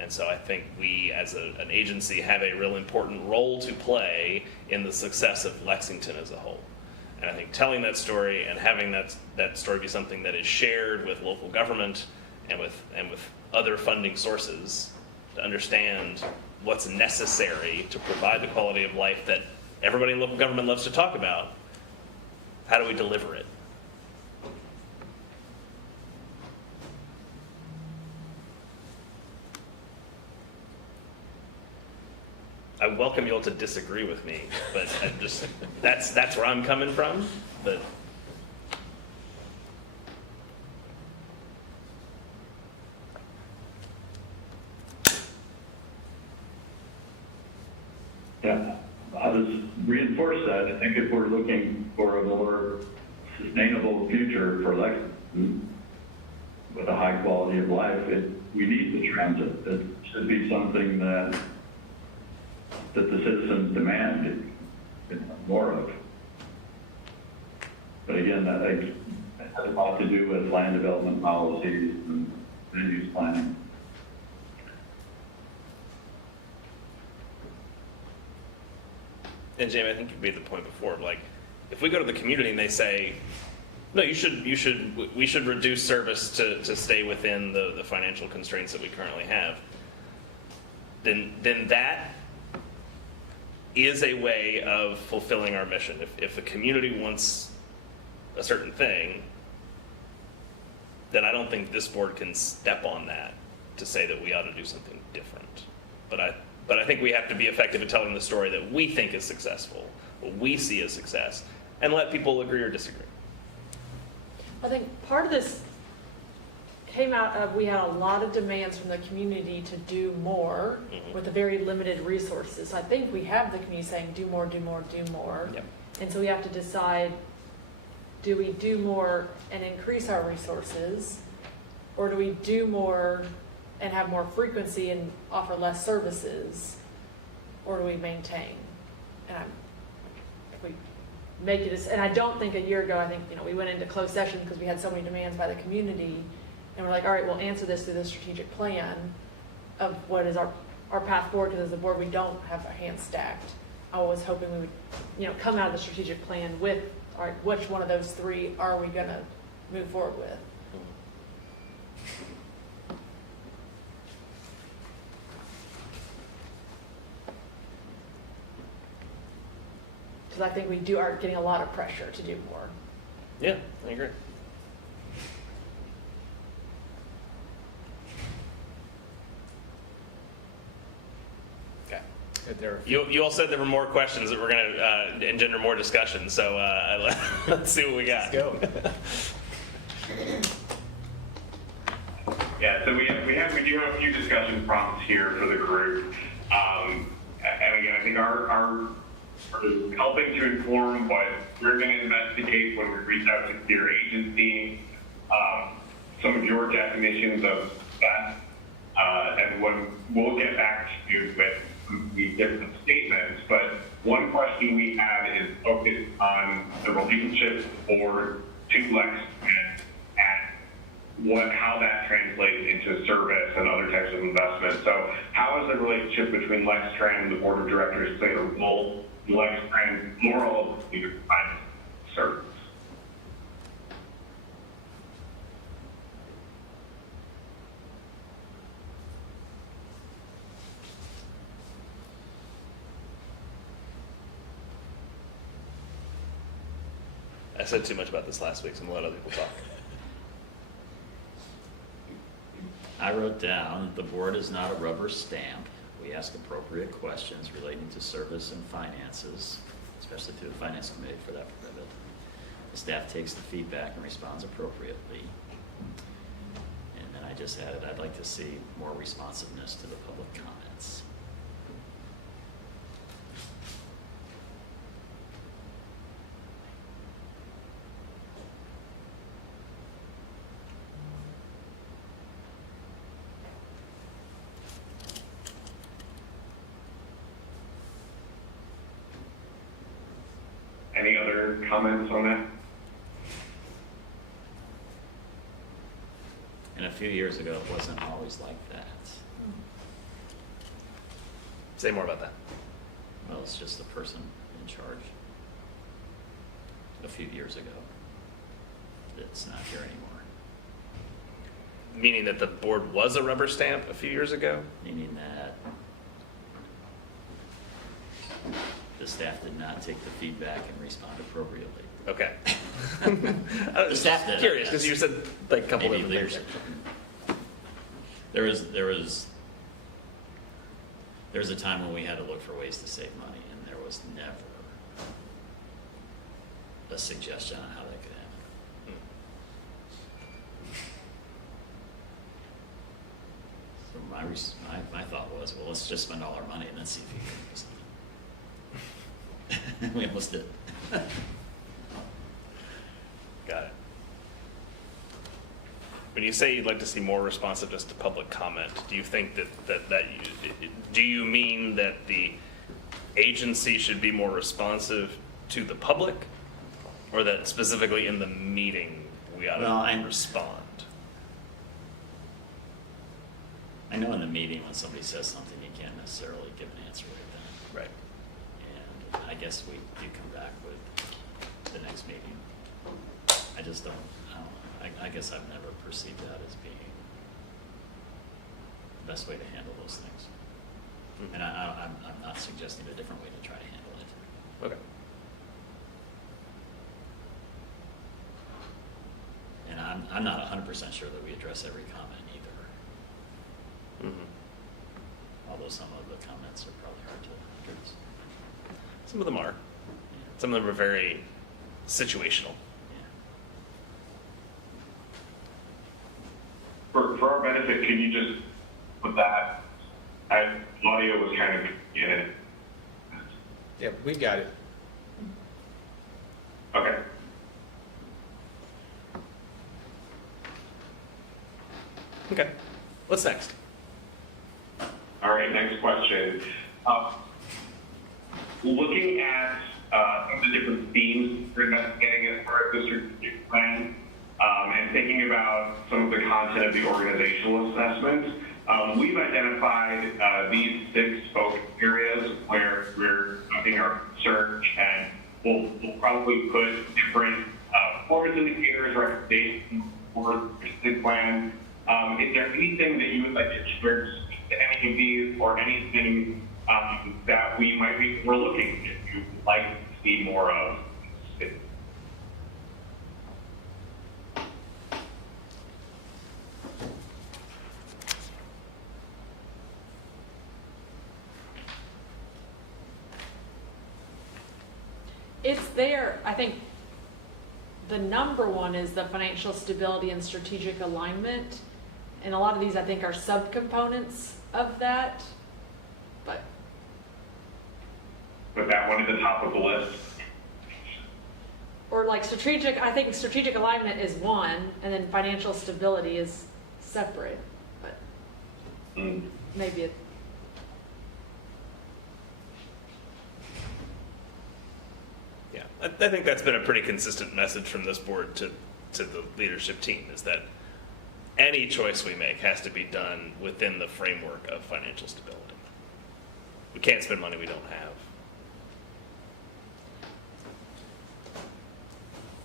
And so I think we as an agency have a real important role to play in the success of Lexington as a whole. And I think telling that story and having that story be something that is shared with local government and with other funding sources to understand what's necessary to provide the quality of life that everybody in local government loves to talk about, how do we deliver it? I welcome you all to disagree with me, but that's where I'm coming from. But Yeah, I'll just reinforce that. I think if we're looking for a more sustainable future for Lexington with a high quality of life, we need the transit. It should be something that the citizens demand more of. But again, that has a lot to do with land development policies and land use planning. And Jamie, I think you made the point before, like, if we go to the community and they say, no, we should reduce service to stay within the financial constraints that we currently have, then that is a way of fulfilling our mission. If the community wants a certain thing, then I don't think this board can step on that to say that we ought to do something different. But I think we have to be effective at telling the story that we think is successful, what we see as success, and let people agree or disagree. I think part of this came out of, we had a lot of demands from the community to do more with the very limited resources. I think we have the community saying, do more, do more, do more. Yep. And so we have to decide, do we do more and increase our resources? Or do we do more and have more frequency and offer less services? Or do we maintain? And if we make it, and I don't think a year ago, I think, we went into closed session because we had so many demands by the community. And we're like, all right, we'll answer this through the strategic plan of what is our path forward, because as a board, we don't have our hands stacked. I was hoping we would, come out of the strategic plan with, all right, which one of those three are we going to move forward with? Because I think we are getting a lot of pressure to do more. Yeah, I agree. Okay. You all said there were more questions that were going to engender more discussion, so let's see what we got. Let's go. Yeah, so we do have a few discussion prompts here for the group. And again, I think our helping to inform what we're going to investigate when we reach out to your agency, some of your definitions of that, and when we'll get back to you with the different statements. But one question we had is focused on the relationship board to Lextran and how that translates into service and other types of investments. So how has the relationship between Lextran and the board of directors played a role in Lextran's moral ability to provide service? I said too much about this last week, so I'm going to let other people talk. I wrote down, the board is not a rubber stamp. We ask appropriate questions relating to service and finances, especially through the finance committee for that purpose. The staff takes the feedback and responds appropriately. And then I just added, I'd like to see more responsiveness to the public comments. Any other comments on that? And a few years ago, it wasn't always like that. Say more about that. Well, it's just the person in charge. A few years ago. It's not here anymore. Meaning that the board was a rubber stamp a few years ago? Meaning that the staff did not take the feedback and respond appropriately. Okay. I was Staff just did, curious, I because guess. you said like a couple Maybe of leadership. There was a time when we had to look for ways to save money, and there was never a suggestion on how that could happen. So my thought was, well, let's just spend all our money and then see if you can do something. We almost did. Got it. When you say you'd like to see more responsiveness to public comment, do you think do you mean that the agency should be more responsive to the public, or that specifically in the meeting we ought to respond? I know in the meeting when somebody says something, you can't necessarily give an answer right then. Right. And I guess we do come back with the next meeting. I just don't know. I guess I've never perceived that as being the best way to handle those things. Mm-hmm. And I'm not suggesting a different way to try to handle it. Okay. And I'm not 100% sure that we address every comment either. Mm-hmm. Although some of the comments are probably hard to address. Some of them are. Yeah. Some of them are very situational. Yeah. For our benefit, can you just put that, audio was kind of in it. Yeah, we got it. Okay. Okay. What's next? All right, next question. Looking at some of the different themes we're investigating as part of the strategic plan, and thinking about some of the content of the organizational assessment, we've identified these 6 focus areas where we're upping our search, and we'll probably put different performance indicators, recommendations for the strategic plan. Is there anything that you would like to share to any of these, or anything that we're looking if you'd like to see more of? It's there. I think the number one is the financial stability and strategic alignment. And a lot of these, I think, are subcomponents of that. But Put that one at the top of the list. or like strategic, I think strategic alignment is one, and then financial stability is separate. But maybe it. Yeah, I think that's been a pretty consistent message from this board to the leadership team, is that any choice we make has to be done within the framework of financial stability. We can't spend money we don't have.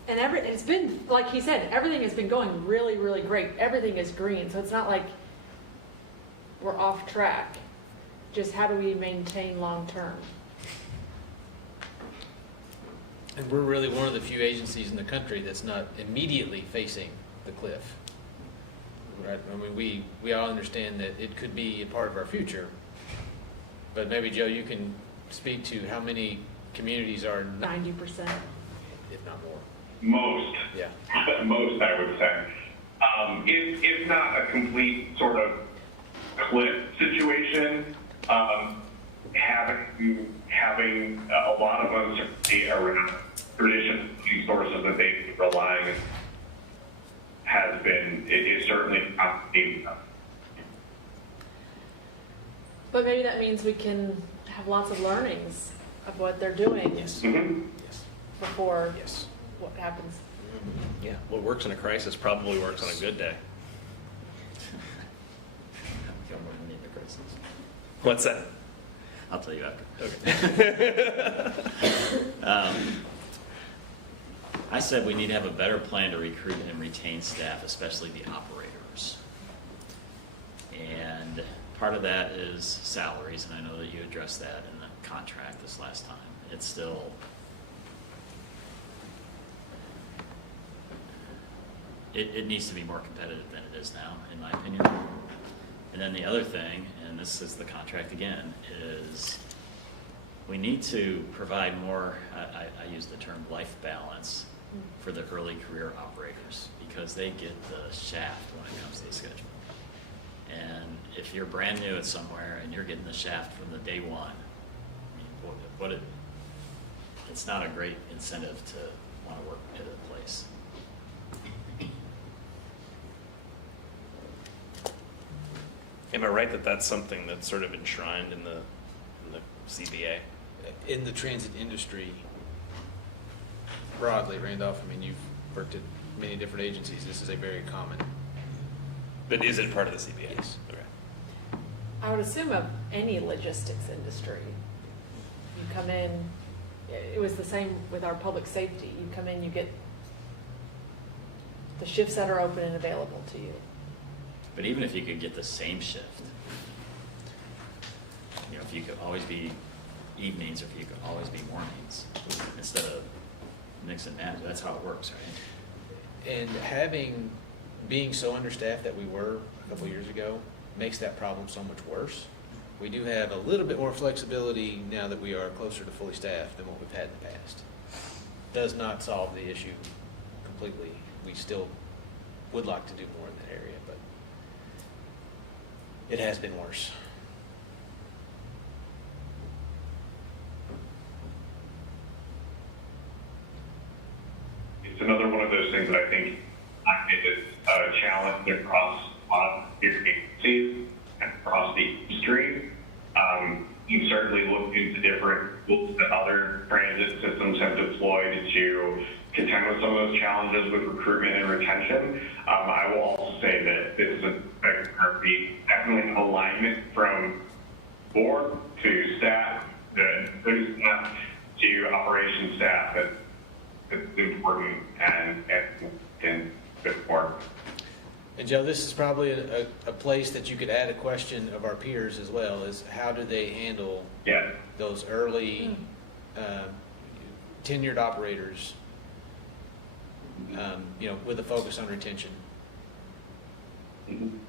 And it's been, like he said, everything has been going really, really great. Everything is green, so it's not like we're off track. Just how do we maintain long term? And we're really one of the few agencies in the country that's not immediately facing the cliff. Right? I mean, we all understand that it could be a part of our future, but maybe, Joe, you can speak to how many communities are 90%. if not more. Most. Yeah. Most, I would say. If not a complete sort of cliff situation, having a lot of uncertainty around traditional resources that they've been relying on is certainly complicated. But maybe that means we can have lots of learnings of what they're doing Yes. Mm-hmm. Yes. before Yes. what happens. Yeah, what works in a crisis probably works on a good day. Feel more than the crisis. What's that? I'll tell you after. Okay. I said we need to have a better plan to recruit and retain staff, especially the operators. And part of that is salaries, and I know that you addressed that in the contract this last time. It's still, it needs to be more competitive than it is now, in my opinion. And then the other thing, and this is the contract again, is we need to provide more, I use the term life balance for the early career operators, because they get the shaft when it comes to the schedule. And if you're brand new at somewhere and you're getting the shaft from the day one, I mean, it's not a great incentive to want to work at a place. Am I right that that's something that's sort of enshrined in the CBA? In the transit industry, broadly, Randolph, I mean, you've worked at many different agencies. This is a very common. But is it part of the CBA? Yes. Okay. I would assume of any logistics industry. You come in, it was the same with our public safety. You come in, you get the shifts that are open and available to you. But even if you could get the same shift, you know, if you could always be evenings, or if you could always be mornings, instead of mix and match, that's how it works, right? And being so understaffed that we were a couple years ago makes that problem so much worse. We do have a little bit more flexibility now that we are closer to fully staffed than what we've had in the past. Does not solve the issue completely. We still would like to do more in that area, but it has been worse. It's another one of those things that I think is a challenge across a lot of agencies and across the industry. You've certainly looked into different tools that other transit systems have deployed to contend with some of those challenges with recruitment and retention. I will also say that this is definitely an alignment from board to staff, to including staff to operations staff that's important and good work. And Joe, this is probably a place that you could add a question of our peers as well, is how do they handle Yeah. those early tenured operators, you know, with a focus on retention? Mhm.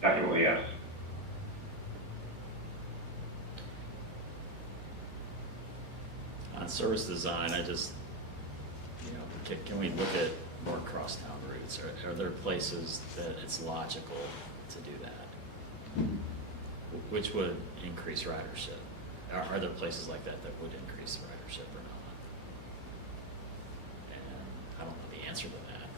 Definitely, yes. On service design, I just, you know, can we look at more crosstown routes? Are there places that it's logical to do that? Which would increase ridership? Are there places like that would increase ridership or not? And I don't know the answer to that.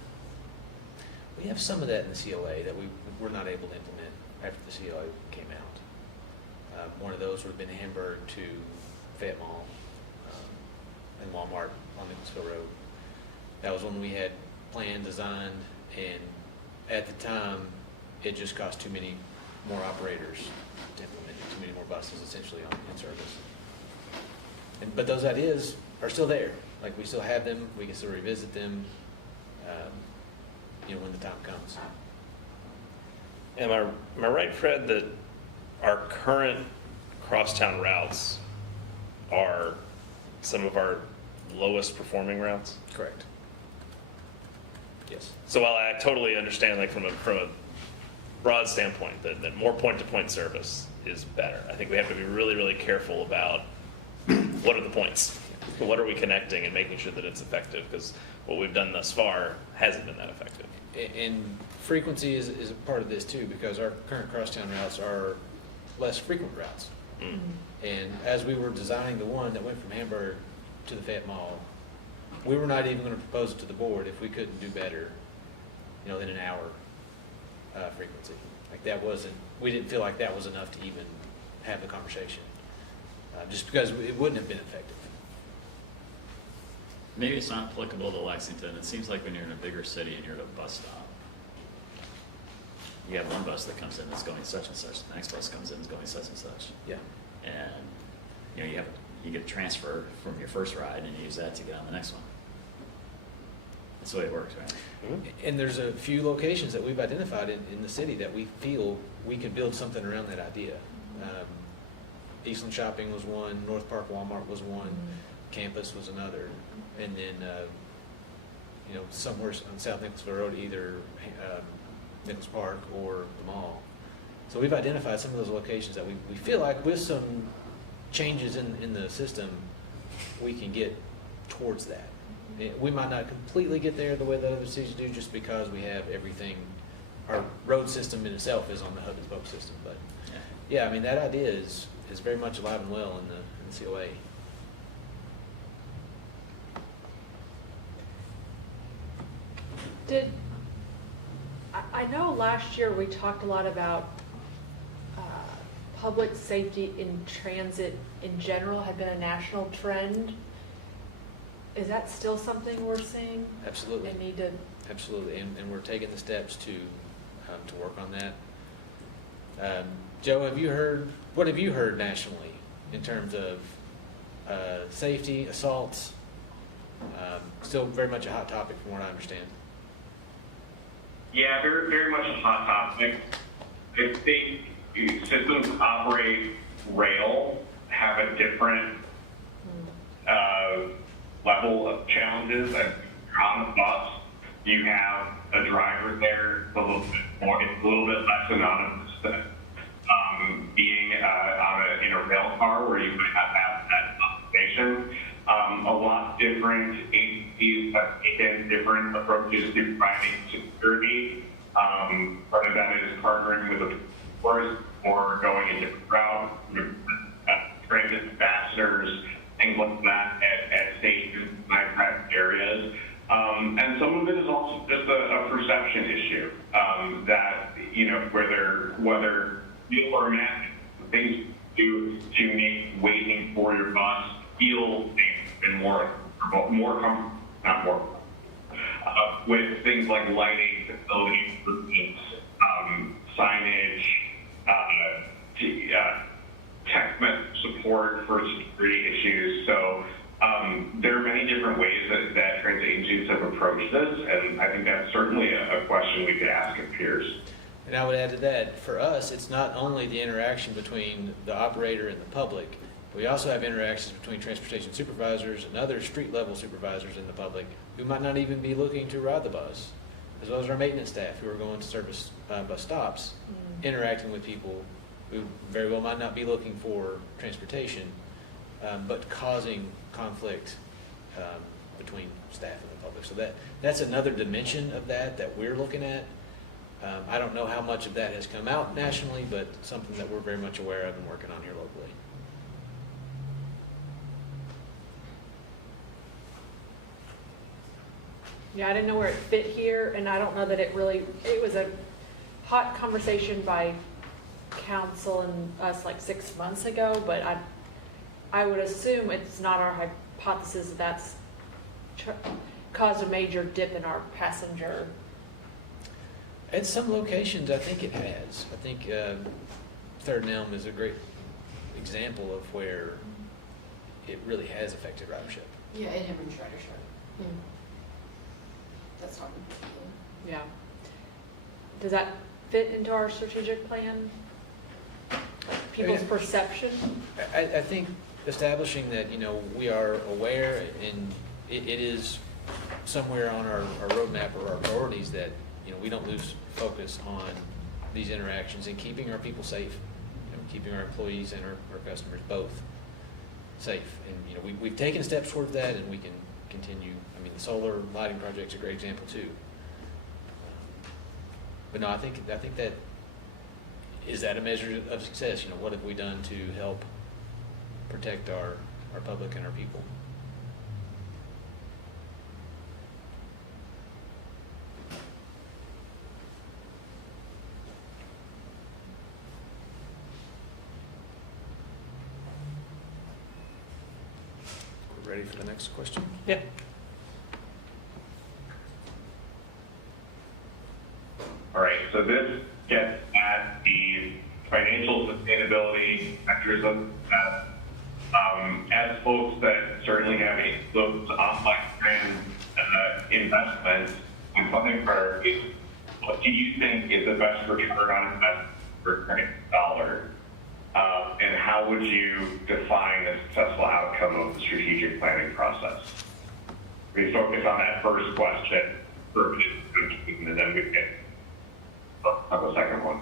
We have some of that in the COA that we were not able to implement after the COA came out. One of those would have been Hamburg to Fayette Mall and Walmart on Nicholsville Road. That was when we had planned, designed, and at the time, it just cost too many more operators to implement it, too many more buses essentially in service. But those ideas are still there. Like, we still have them, we can still revisit them, you know, when the time comes. Am I right, Fred, that our current crosstown routes are some of our lowest performing routes? Correct. Yes. So while I totally understand, like from a broad standpoint, that more point-to-point service is better, I think we have to be really, really careful about what are the points, what are we connecting, and making sure that it's effective, because what we've done thus far hasn't been that effective. And frequency is a part of this too, because our current crosstown routes are less frequent routes. Mm. And as we were designing the one that went from Hamburg to the Fayette Mall, we were not even going to propose it to the board if we couldn't do better, you know, than an hour frequency. Like, that wasn't, we didn't feel like that was enough to even have the conversation, just because it wouldn't have been effective. Maybe it's not applicable to Lexington. It seems like when you're in a bigger city and you're at a bus stop, you have one bus that comes in that's going such and such, the next bus comes in that's going such and such. Yeah. And, you know, you get a transfer from your first ride and you use that to get on the next one. That's the way it works, right? And there's a few locations that we've identified in the city that we feel we could build something around that idea. Eastland Shopping was one, North Park Walmart was one, Campus was another, and then, you know, somewhere on South Nicholsville Road, either Nichols Park or the mall. So we've identified some of those locations that we feel like with some changes in the system, we can get towards that. We might not completely get there the way that other cities do, just because we have everything, our road system in itself is on the hub and spoke system. But yeah, I mean, that idea is very much alive and well in the the COA. I know last year we talked a lot about public safety in transit in general had been a national trend. Is that still something we're seeing? Absolutely. They need to, Absolutely, and we're taking the steps to work on that. Joe, what have you heard nationally in terms of safety, assaults? Still very much a hot topic from what I understand. Yeah, very, very much a hot topic. I think systems that operate rail have a different level of challenges. And on a bus, you have a driver there. It's a little bit less anonymous than being in a rail car where you might not have that observation. A lot different agencies have taken different approaches to providing security, whether that is partnering with the force or going a different route, transit ambassadors, things like that at stations in private areas. And some of it is also just a perception issue that, whether real or imagined, things do to make waiting for your bus feel safe and more comfortable, not more, with things like lighting, facility improvements, signage, text message support for security issues. So there are many different ways that transit agencies have approached this, and I think that's certainly a question we could ask of peers. And I would add to that, for us, it's not only the interaction between the operator and the public. We also have interactions between transportation supervisors and other street-level supervisors in the public who might not even be looking to ride the bus, as well as our maintenance staff who are going to service bus stops, interacting with people who very well might not be looking for transportation, but causing conflict between staff and the public. So that's another dimension of that we're looking at. I don't know how much of that has come out nationally, but something that we're very much aware of and working on here locally. yeah, I didn't know where it fit here, and I don't know that it was a hot conversation by council and us like 6 months ago, but I would assume it's not our hypothesis that's caused a major dip in our passenger. At some locations, I think it has. I think Third and Elm is a great example of where it really has affected ridership. Yeah, it hinders ridership. That's not good. Yeah. Does that fit into our strategic plan? People's perception? I think establishing that, we are aware and it is somewhere on our roadmap or our priorities that, we don't lose focus on these interactions and keeping our people safe, keeping our employees and our customers both safe. And, we've taken steps towards that and we can continue. I mean, the solar lighting project's a great example too. But no, I think that, is that a measure of success? What have we done to help protect our public and our people? We're ready for the next question? Yeah. All right, so this gets at the financial sustainability measures of that. As folks that certainly have influence on Lextran investments and funding priorities, what do you think is the best return on investment for a dollar? And how would you define a successful outcome of the strategic planning process? We focus on that first question first, and then we get on the second one.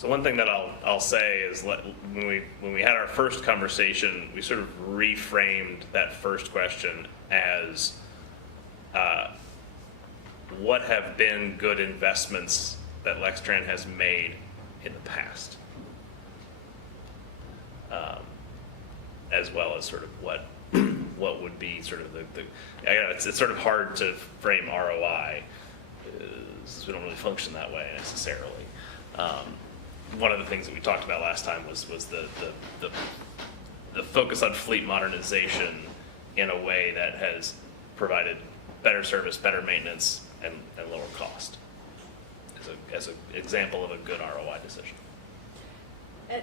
So one thing that I'll say is when we had our first conversation, we sort of reframed that first question as what have been good investments that Lextran has made in the past, as well as sort of what would be sort of the it's sort of hard to frame ROI since we don't really function that way necessarily. One of the things that we talked about last time was the focus on fleet modernization in a way that has provided better service, better maintenance, and lower cost as an example of a good ROI decision. And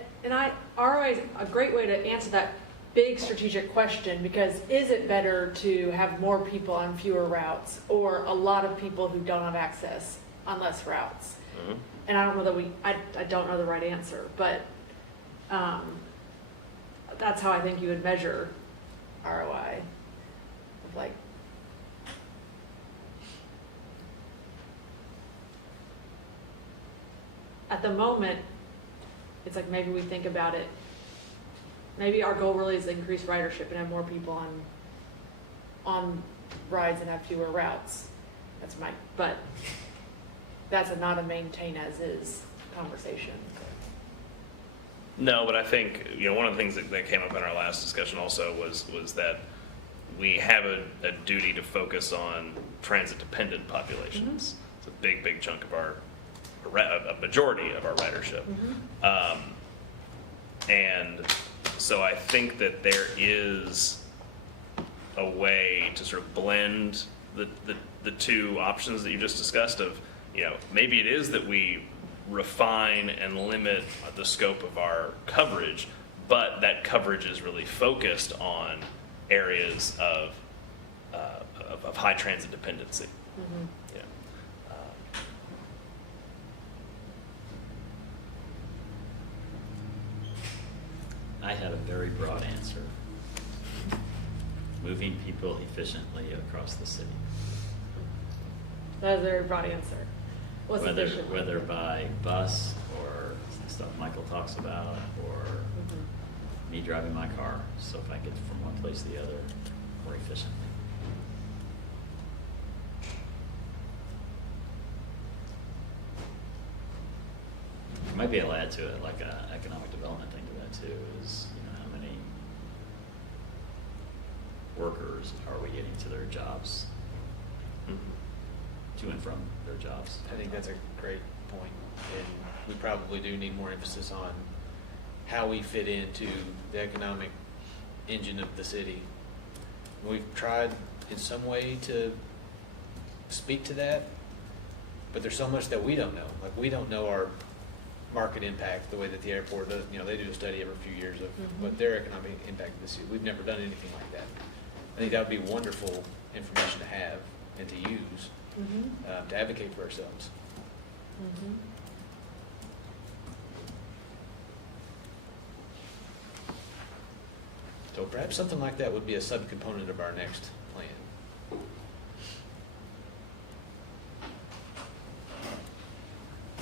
ROI is a great way to answer that big strategic question, because is it better to have more people on fewer routes or a lot of people who don't have access on less routes? Mm-hmm. And I don't know that I don't know the right answer, but that's how I think you would measure ROI. Of like, at the moment, it's like maybe we think about it. Maybe our goal really is to increase ridership and have more people on rides and have fewer routes. But that's not a maintain as is conversation. No, but I think one of the things that came up in our last discussion also was that we have a duty to focus on transit-dependent populations. Mm-hmm. It's a big chunk of a majority of our ridership. Mm-hmm. And so I think that there is a way to sort of blend the two options that you just discussed of, maybe it is that we refine and limit the scope of our coverage, but that coverage is really focused on areas of high transit dependency. Mm-hmm. Yeah. I had a very broad answer. Moving people efficiently across the city. That was a very broad answer. What's Whether by bus or stuff Michael talks about, or me driving my car, so if I get from one place to the other more efficiently. Might be able to add to it like a economic development thing to that too, is how many workers are we getting to their jobs, to and from their jobs. I think that's a great point, and we probably do need more emphasis on how we fit into the economic engine of the city. We've tried in some way to speak to that, but there's so much that we don't know. Like, we don't know our market impact the way that the airport does. They do a study every few years of what their economic impact of the city. We've never done anything like that. I think that would be wonderful information to have and to use to advocate for ourselves. Mm-hmm. So perhaps something like that would be a subcomponent of our next plan.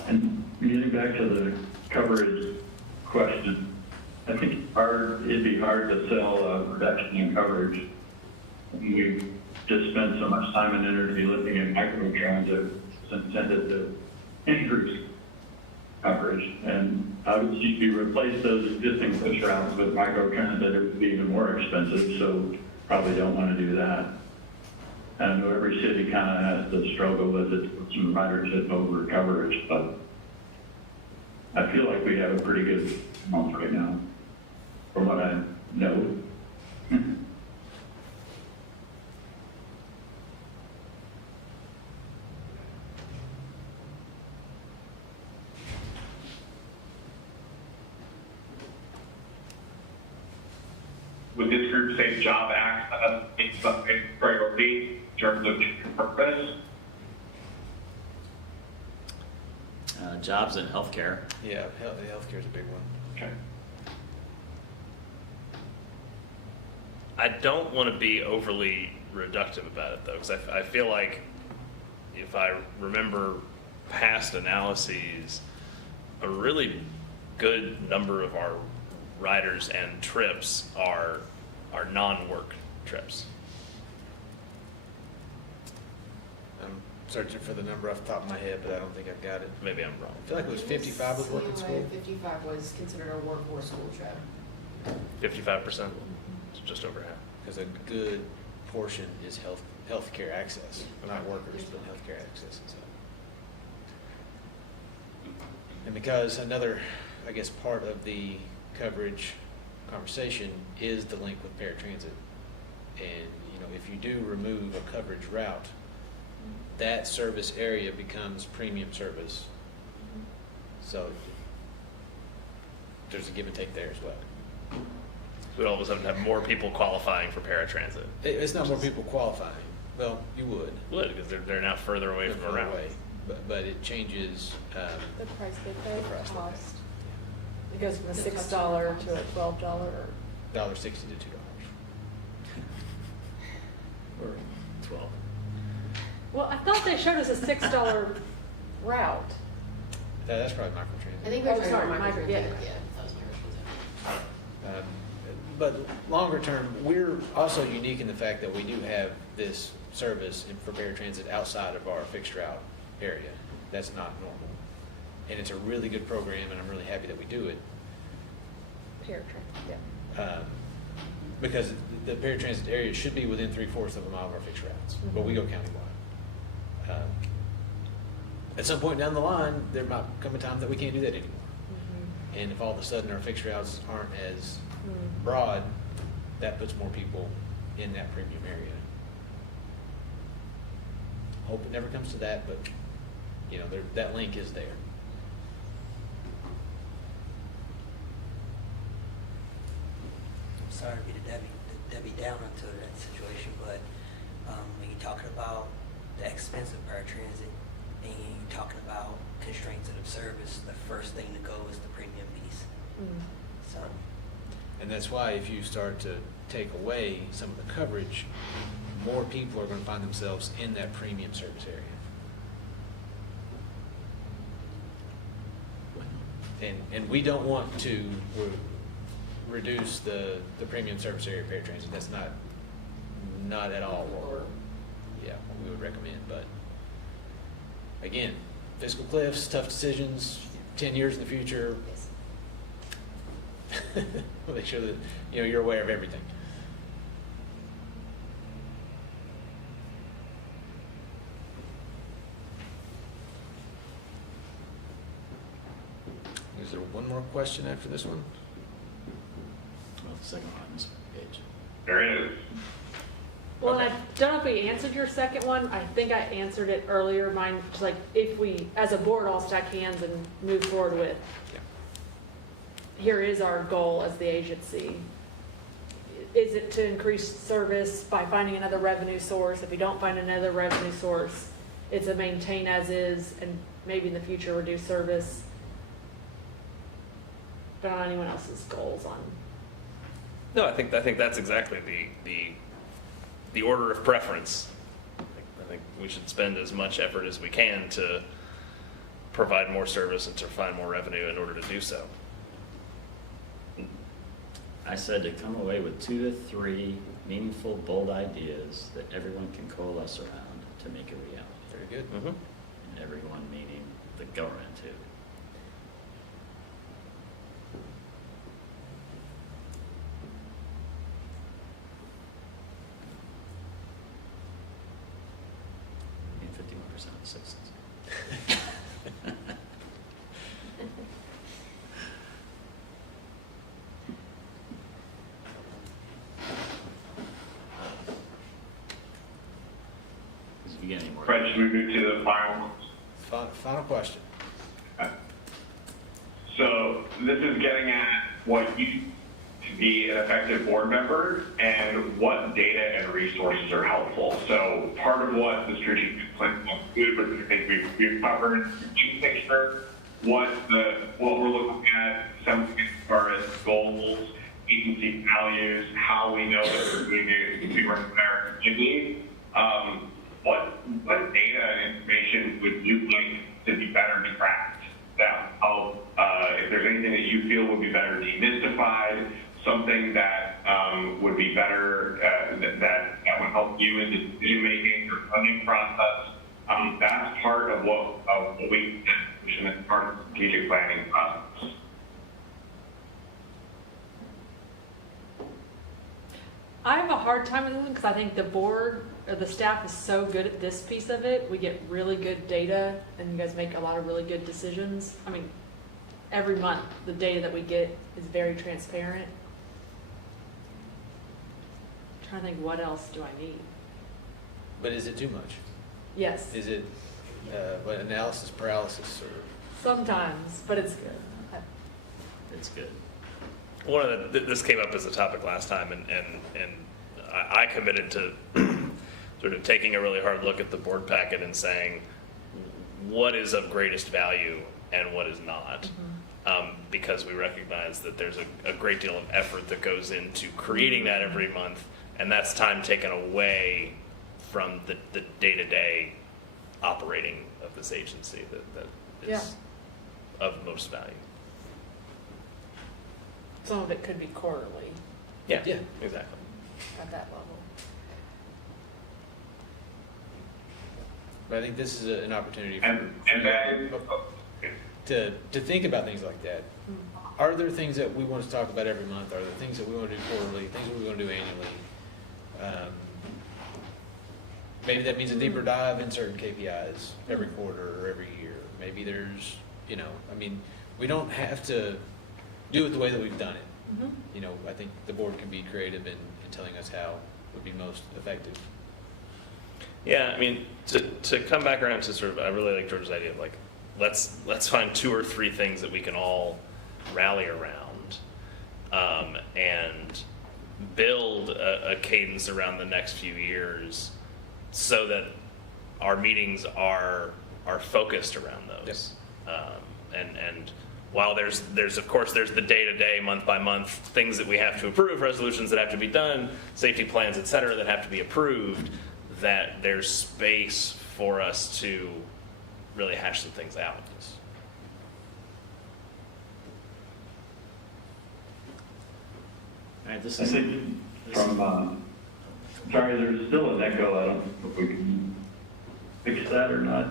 And getting back to the coverage question, I think it'd be hard to sell a reduction in coverage. We've just spent so much time and energy looking at microtransit intended to increase coverage. And obviously, if you replace those existing push routes with microtransit, it would be even more expensive, so probably don't want to do that. And I know every city kind of has to struggle with it, with some ridership over coverage, but I feel like we have a pretty good month right now, from what I know. Would this group say job act is a priority in terms of purpose? Jobs in healthcare. Yeah, healthcare is a big one. Okay. I don't want to be overly reductive about it, though, because I feel like if I remember past analyses, a really good number of our riders and trips are non-work trips. I'm searching for the number off the top of my head, but I don't think I've got it. Maybe I'm wrong. I feel like it was 55 was working school. 55 was considered a work or school trip. 55%, it's just over half. Because a good portion is healthcare access, not workers, but healthcare access. And so. And because another, I guess, part of the coverage conversation is the link with paratransit. And, you know, if you do remove a coverage route, that service area becomes premium service. So there's a give and take there as well. So we'd all of a sudden have more people qualifying for paratransit. It's not more people qualifying. Well, you would. Would, because they're now further away from the Further route. away. But it changes, The price they pay, The price they pay. cost. It goes from a The $6 touchdown to a $12 or. $1.60 to $2. Or 12. Well, I thought they showed us a $6 route. That's probably microtransit. I think we were Oh, talking sorry, about micro- microtransit. yeah. Yeah, that was microtransit. But longer term, we're also unique in the fact that we do have this service for paratransit outside of our fixed route area. That's not normal. And it's a really good program, and I'm really happy that we do it. Paratransit, yeah. Because the paratransit area should be within 3/4 of a mile of our fixed routes, but we go countywide. At some point down the line, there might come a time that we can't do that anymore. And if all of a sudden our fixed routes aren't as broad, that puts more people in that premium area. Hope it never comes to that, but, you know, that link is there. I'm sorry to be the Debbie Downer to that situation, but when you're talking about the expense of paratransit and you're talking about constraints of the service, the first thing to go is the premium piece. So, And that's why if you start to take away some of the coverage, more people are going to find themselves in that premium service area. And we don't want to reduce the premium service area of paratransit. That's not at all what we would recommend. But again, fiscal cliffs, tough decisions, 10 years in the future. Make sure that you're aware of everything. Is there one more question after this one? Well, the second one on this page. There is. Well, Okay. I don't know if we answered your second one. I think I answered it earlier. Mine was like, if we, as a board, all stack hands and move forward with, Yeah. here is our goal as the agency. Is it to increase service by finding another revenue source? If we don't find another revenue source, it's a maintain as is and maybe in the future reduce service. Don't know anyone else's goals on. No, I think that's exactly the order of preference. I think we should spend as much effort as we can to provide more service and to find more revenue in order to do so. I said to come away with 2 to 3 meaningful, bold ideas that everyone can coalesce around to make a reality. Very good. Mm-hmm. And everyone meaning the government too. I mean, 51% of the citizens. If you get any more. Fred, should we move to the final? Final question. So this is getting at what you to be an effective board member and what data and resources are helpful. So part of what the strategic plan will include, which I think we've covered, big picture, what we're looking at, some as far as goals, agency values, how we know that we're doing it to our community. What data and information would you like to be better tracked that help better demystified, something that would be better, that would help you in the decision-making or funding process. That's part of what we and that's part of the strategic planning process. I have a hard time with this because I think the board or the staff is so good at this piece of it. We get really good data and you guys make a lot of really good decisions. I mean, every month, the data that we get is very transparent. I'm trying to think, what else do I need? But is it too much? Yes, Is it what, analysis paralysis or? sometimes, but it's good. It's good. One of this came up as a topic last time, and I committed to sort of taking a really hard look at the board packet and saying what is of greatest value and what is not, because we recognize that there's a great deal of effort that goes into creating that every month, and that's time taken away from the day-to-day operating of this agency that is Yeah. of most value. Some of it could be quarterly Yeah, Yeah. exactly. at that level. But I think this is an opportunity for, And then, to think about things like that. Are there things that we want to talk about every month? Are there things that we want to do quarterly? Things that we want to do annually? Maybe that means a deeper dive in certain KPIs every quarter or every year. Maybe there's, I mean, we don't have to do it the way that we've done it. I think the board can be creative in telling us how would be most effective. Yeah, I mean, to come back around to sort of, I really like George's idea of like, let's find 2 or 3 things that we can all rally around, and build a cadence around the next few years, so that our meetings are focused around those. Yes. And while there's of course there's the day-to-day, month-by-month things that we have to approve, resolutions that have to be done, safety plans, et cetera, that have to be approved, that there's space for us to really hash some things out. All right, this I is. think from, sorry, there's still an echo. I don't know if we can fix that or not.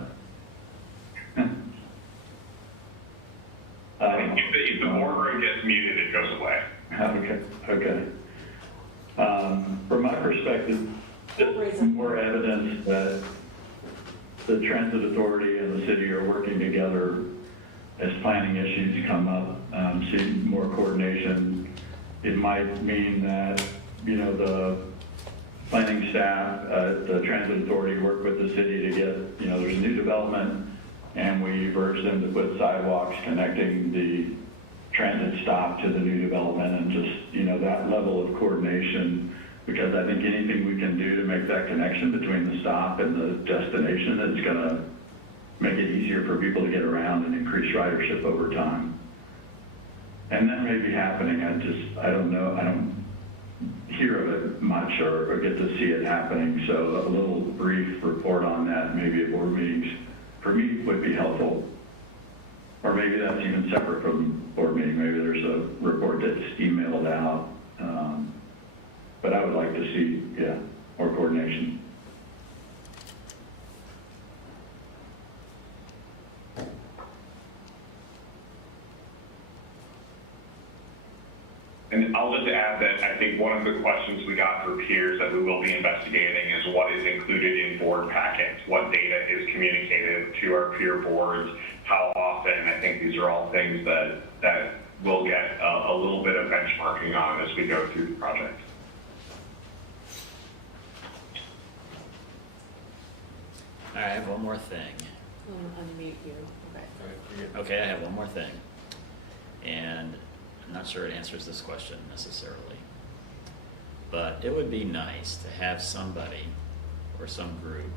if the boardroom gets muted, it goes away. Okay. From my perspective, it's more evidence that the transit authority and the city are working together as planning issues come up, see more coordination. It might mean that, the planning staff, the transit authority work with the city to get, there's new development, and we urge them to put sidewalks connecting the transit stop to the new development, and just, that level of coordination, because I think anything we can do to make that connection between the stop and the destination is going to make it easier for people to get around and increase ridership over time. And that may be happening. I don't know. I don't hear of it much or get to see it happening. So a little brief report on that, maybe at board meetings, for me would be helpful. Or maybe that's even separate from board meeting. Maybe there's a report that's emailed out. But I would like to see, more coordination. And I'll just add that I think one of the questions we got through peers that we will be investigating is what is included in board packets, what data is communicated to our peer boards, how often. I think these are all things that we'll get a little bit of benchmarking on as we go through the project. All right, I have one more thing. Unmute you. Okay. Okay, I have one more thing. And I'm not sure it answers this question necessarily. But it would be nice to have somebody or some group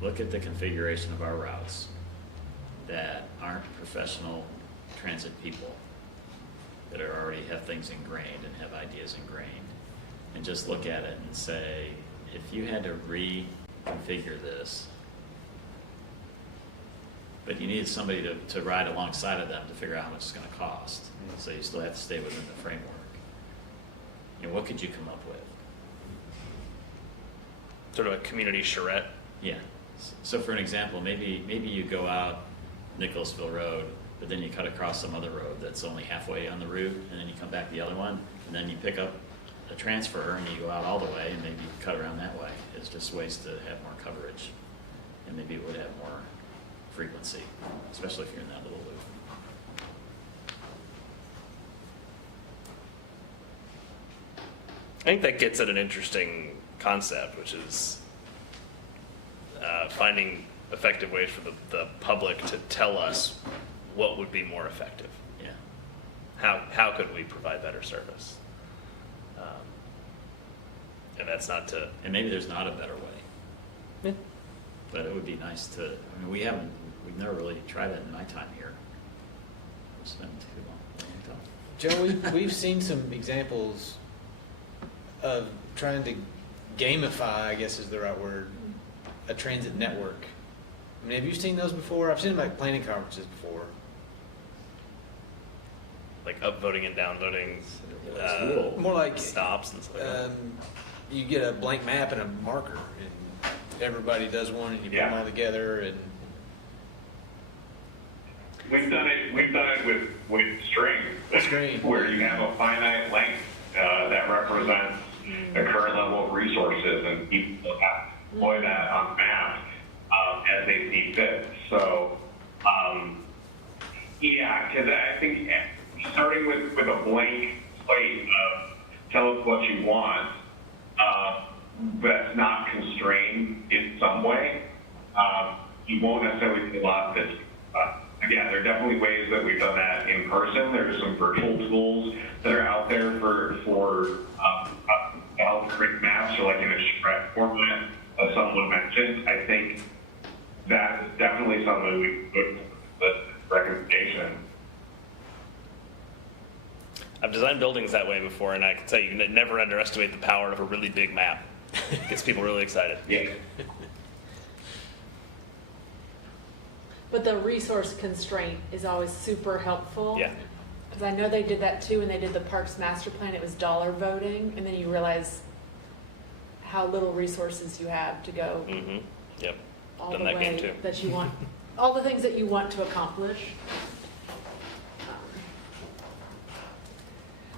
look at the configuration of our routes that aren't professional transit people, that already have things ingrained and have ideas ingrained, and just look at it and say, if you had to reconfigure this but you need somebody to ride alongside of them to figure out how much it's gonna cost. So you still have to stay within the framework. You know, what could you come up with? Sort of a community charrette. Yeah. So for an example, maybe you go out Nicholasville Road, but then you cut across some other road that's only halfway on the route, and then you come back the other one, and then you pick up a transfer and you go out all the way, and maybe you cut around that way. It's just ways to have more coverage, and maybe it would have more frequency, especially if you're in that little loop. I think that gets at an interesting concept, which is finding effective ways for the public to tell us what would be more effective. Yeah. How could we provide better service? And that's not to. And maybe there's not a better way. Yeah. But it would be nice to, I mean, we've never really tried that in my time here. It's been too long time. Joe, we've seen some examples of trying to gamify, I guess is the right word, a transit network. I mean, have you seen those before? I've seen them at planning conferences before. Like upvoting and downvoting, Cool. More like stops and stuff like that. you get a blank map and a marker, and everybody does one, and you put them Yeah. all together, and We've done it with string. String. Where you have a finite length that represents the current level of resources, and people have to deploy that on maps as they see fit. So, yeah, because I think starting with a blank slate of tell us what you want, that's not constrained in some way, you won't necessarily see a lot of this. Again, there are definitely ways that we've done that in person. There's some virtual tools that are out there for help create maps, or like in a charrette format, as someone mentioned. I think that is definitely something we put the recommendation. I've designed buildings that way before, and I can tell you, never underestimate the power of a really big map. It gets people really excited. Yeah. But the resource constraint is always super helpful. Yeah. Because I know they did that too when they did the Parks Master Plan. It was dollar voting, and then you realize how little resources you have to go Mm-hmm. Yep. all Done the that game way too. that you want, all the things that you want to accomplish.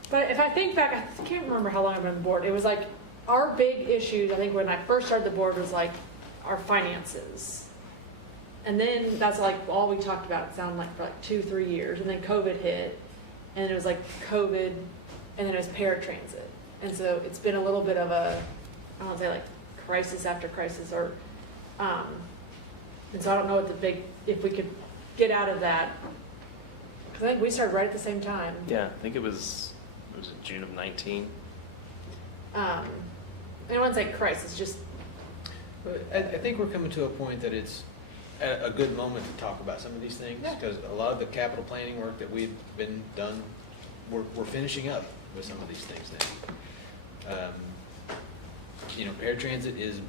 But if I think back, I can't remember how long I've been on the board. It was like our big issues, I think when I first started the board, was like our finances. And then that's like all we talked about, it sounded like for like 2-3 years. And then COVID hit, and it was like COVID, and then it was paratransit. And so it's been a little bit of a, I don't want to say like crisis after crisis, or, and so I don't know what the big, if we could get out of that. Because I think we started right at the same time. Yeah, I think it was June of 19. I don't want to say crisis, just, But I think we're coming to a point that it's a good moment to talk about some of these things, Yeah. because a lot of the capital planning work that we've been done, we're finishing up with some of these things now. You know, paratransit is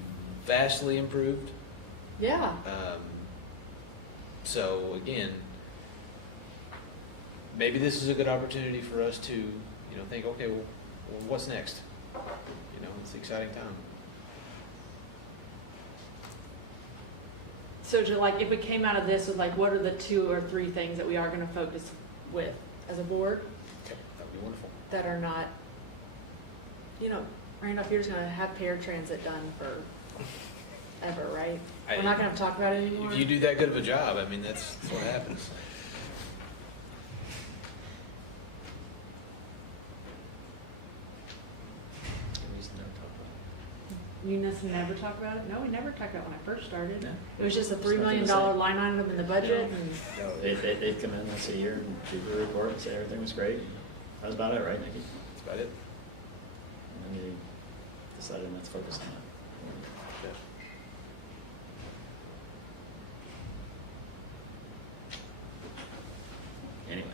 vastly improved. yeah. So again, maybe this is a good opportunity for us to, you know, think, okay, well, what's next? You know, it's an exciting time. So to like, if we came out of this with like, what are the 2 or 3 things that we are going to focus with as a board Okay, that would be wonderful. that are not, you know, Randolph, you're just going to have paratransit done for ever, right? We're not going to talk about it anymore? If you do that good of a job, I mean, that's what happens. You never talk about it? No, we never talked about it when I first started. No. It was just a $3 nothing million to say. line item in the budget, and No, they'd come in once a year and do the report and say everything was great. That was about it, right, Nikki? That's about it. And then they decided not to focus on that. Anyway.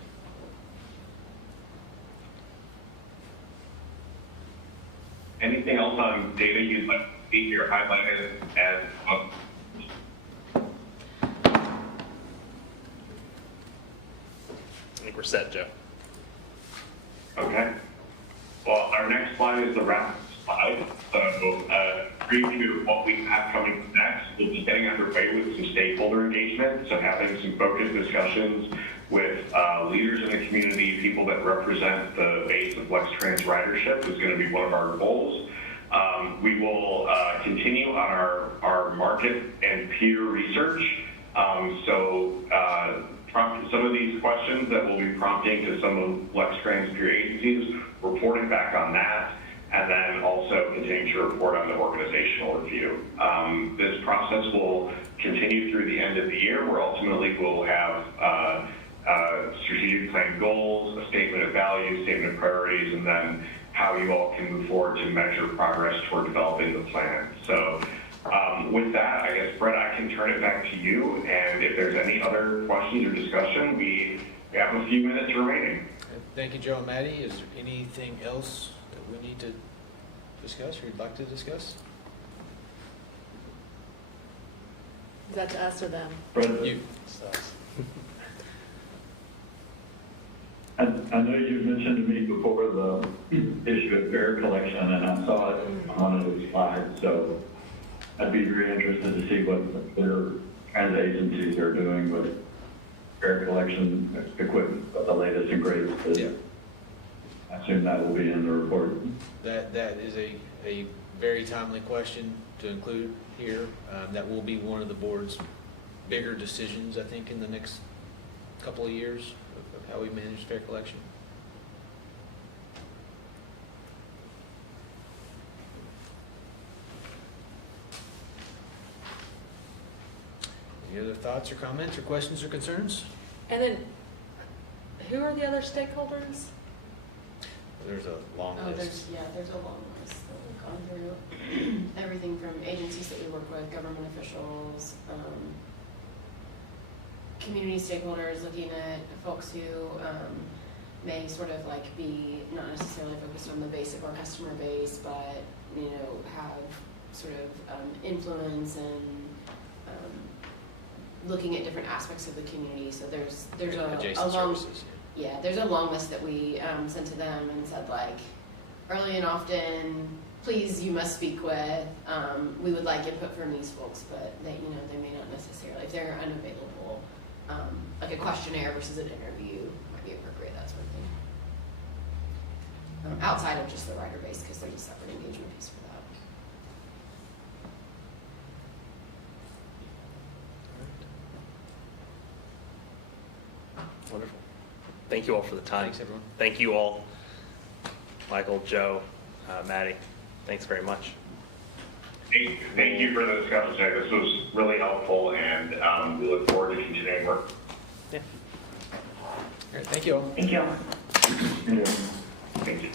Anything else on data you'd like to see here highlighted as think we're set, Joe. Okay. Well, our next slide is the wrap slide. So, preview of what we have coming next. We'll be getting underway with some stakeholder engagement, so having some focused discussions with leaders in the community, people that represent the base of Lextran's ridership is going to be one of our goals. We will continue on our market and peer research. Some of these questions that we'll be prompting to some of Lextran's peer agencies, reporting back on that, and then also continuing to report on the organizational review. This process will continue through the end of the year, where ultimately we'll have strategic plan goals, a statement of values, statement of priorities, and then how you all can move forward to measure progress toward developing the plan. So with that, I guess, Brett, I can turn it back to you, and if there's any other questions or discussion, we have a few minutes remaining. Thank you, Joe and Maddie. Is there anything else that we need to discuss or you'd like to discuss? Is that to us or them? Brett, You. I know you mentioned to me before the issue of fare collection, and I saw it on one of those slides, so I'd be very interested to see what their kinds of agencies are doing with fare collection equipment, what the latest and greatest is. Yeah. I assume that will be in the report. That is a very timely question to include here. That will be one of the board's bigger decisions, I think, in the next couple of years of how we manage fare collection. Any other thoughts or comments or questions or concerns? And then, who are the other stakeholders? There's a long Oh, list. there's a long list that we've gone through. Everything from agencies that we work with, government officials, community stakeholders, looking at folks who may sort of like be not necessarily focused on the base of our customer base, but have sort of influence and looking at different aspects of the community. So there's a Adjacent long services. yeah, there's a long list that we sent to them and said, like, early and often, please, you must speak with. We would like input from these folks, but they may not necessarily, if they're unavailable, like a questionnaire versus an interview might be appropriate, that sort of thing. Outside of just the rider base, because there's a separate engagement piece for that. Wonderful. Thank you all for the time. Thanks, everyone. Thank you all, Michael, Joe, Maddie. Thanks very much. Thank you for the discussion today. This was really helpful, and we look forward to continuing work. Yeah. All right, thank you all. Thank you. Thank you.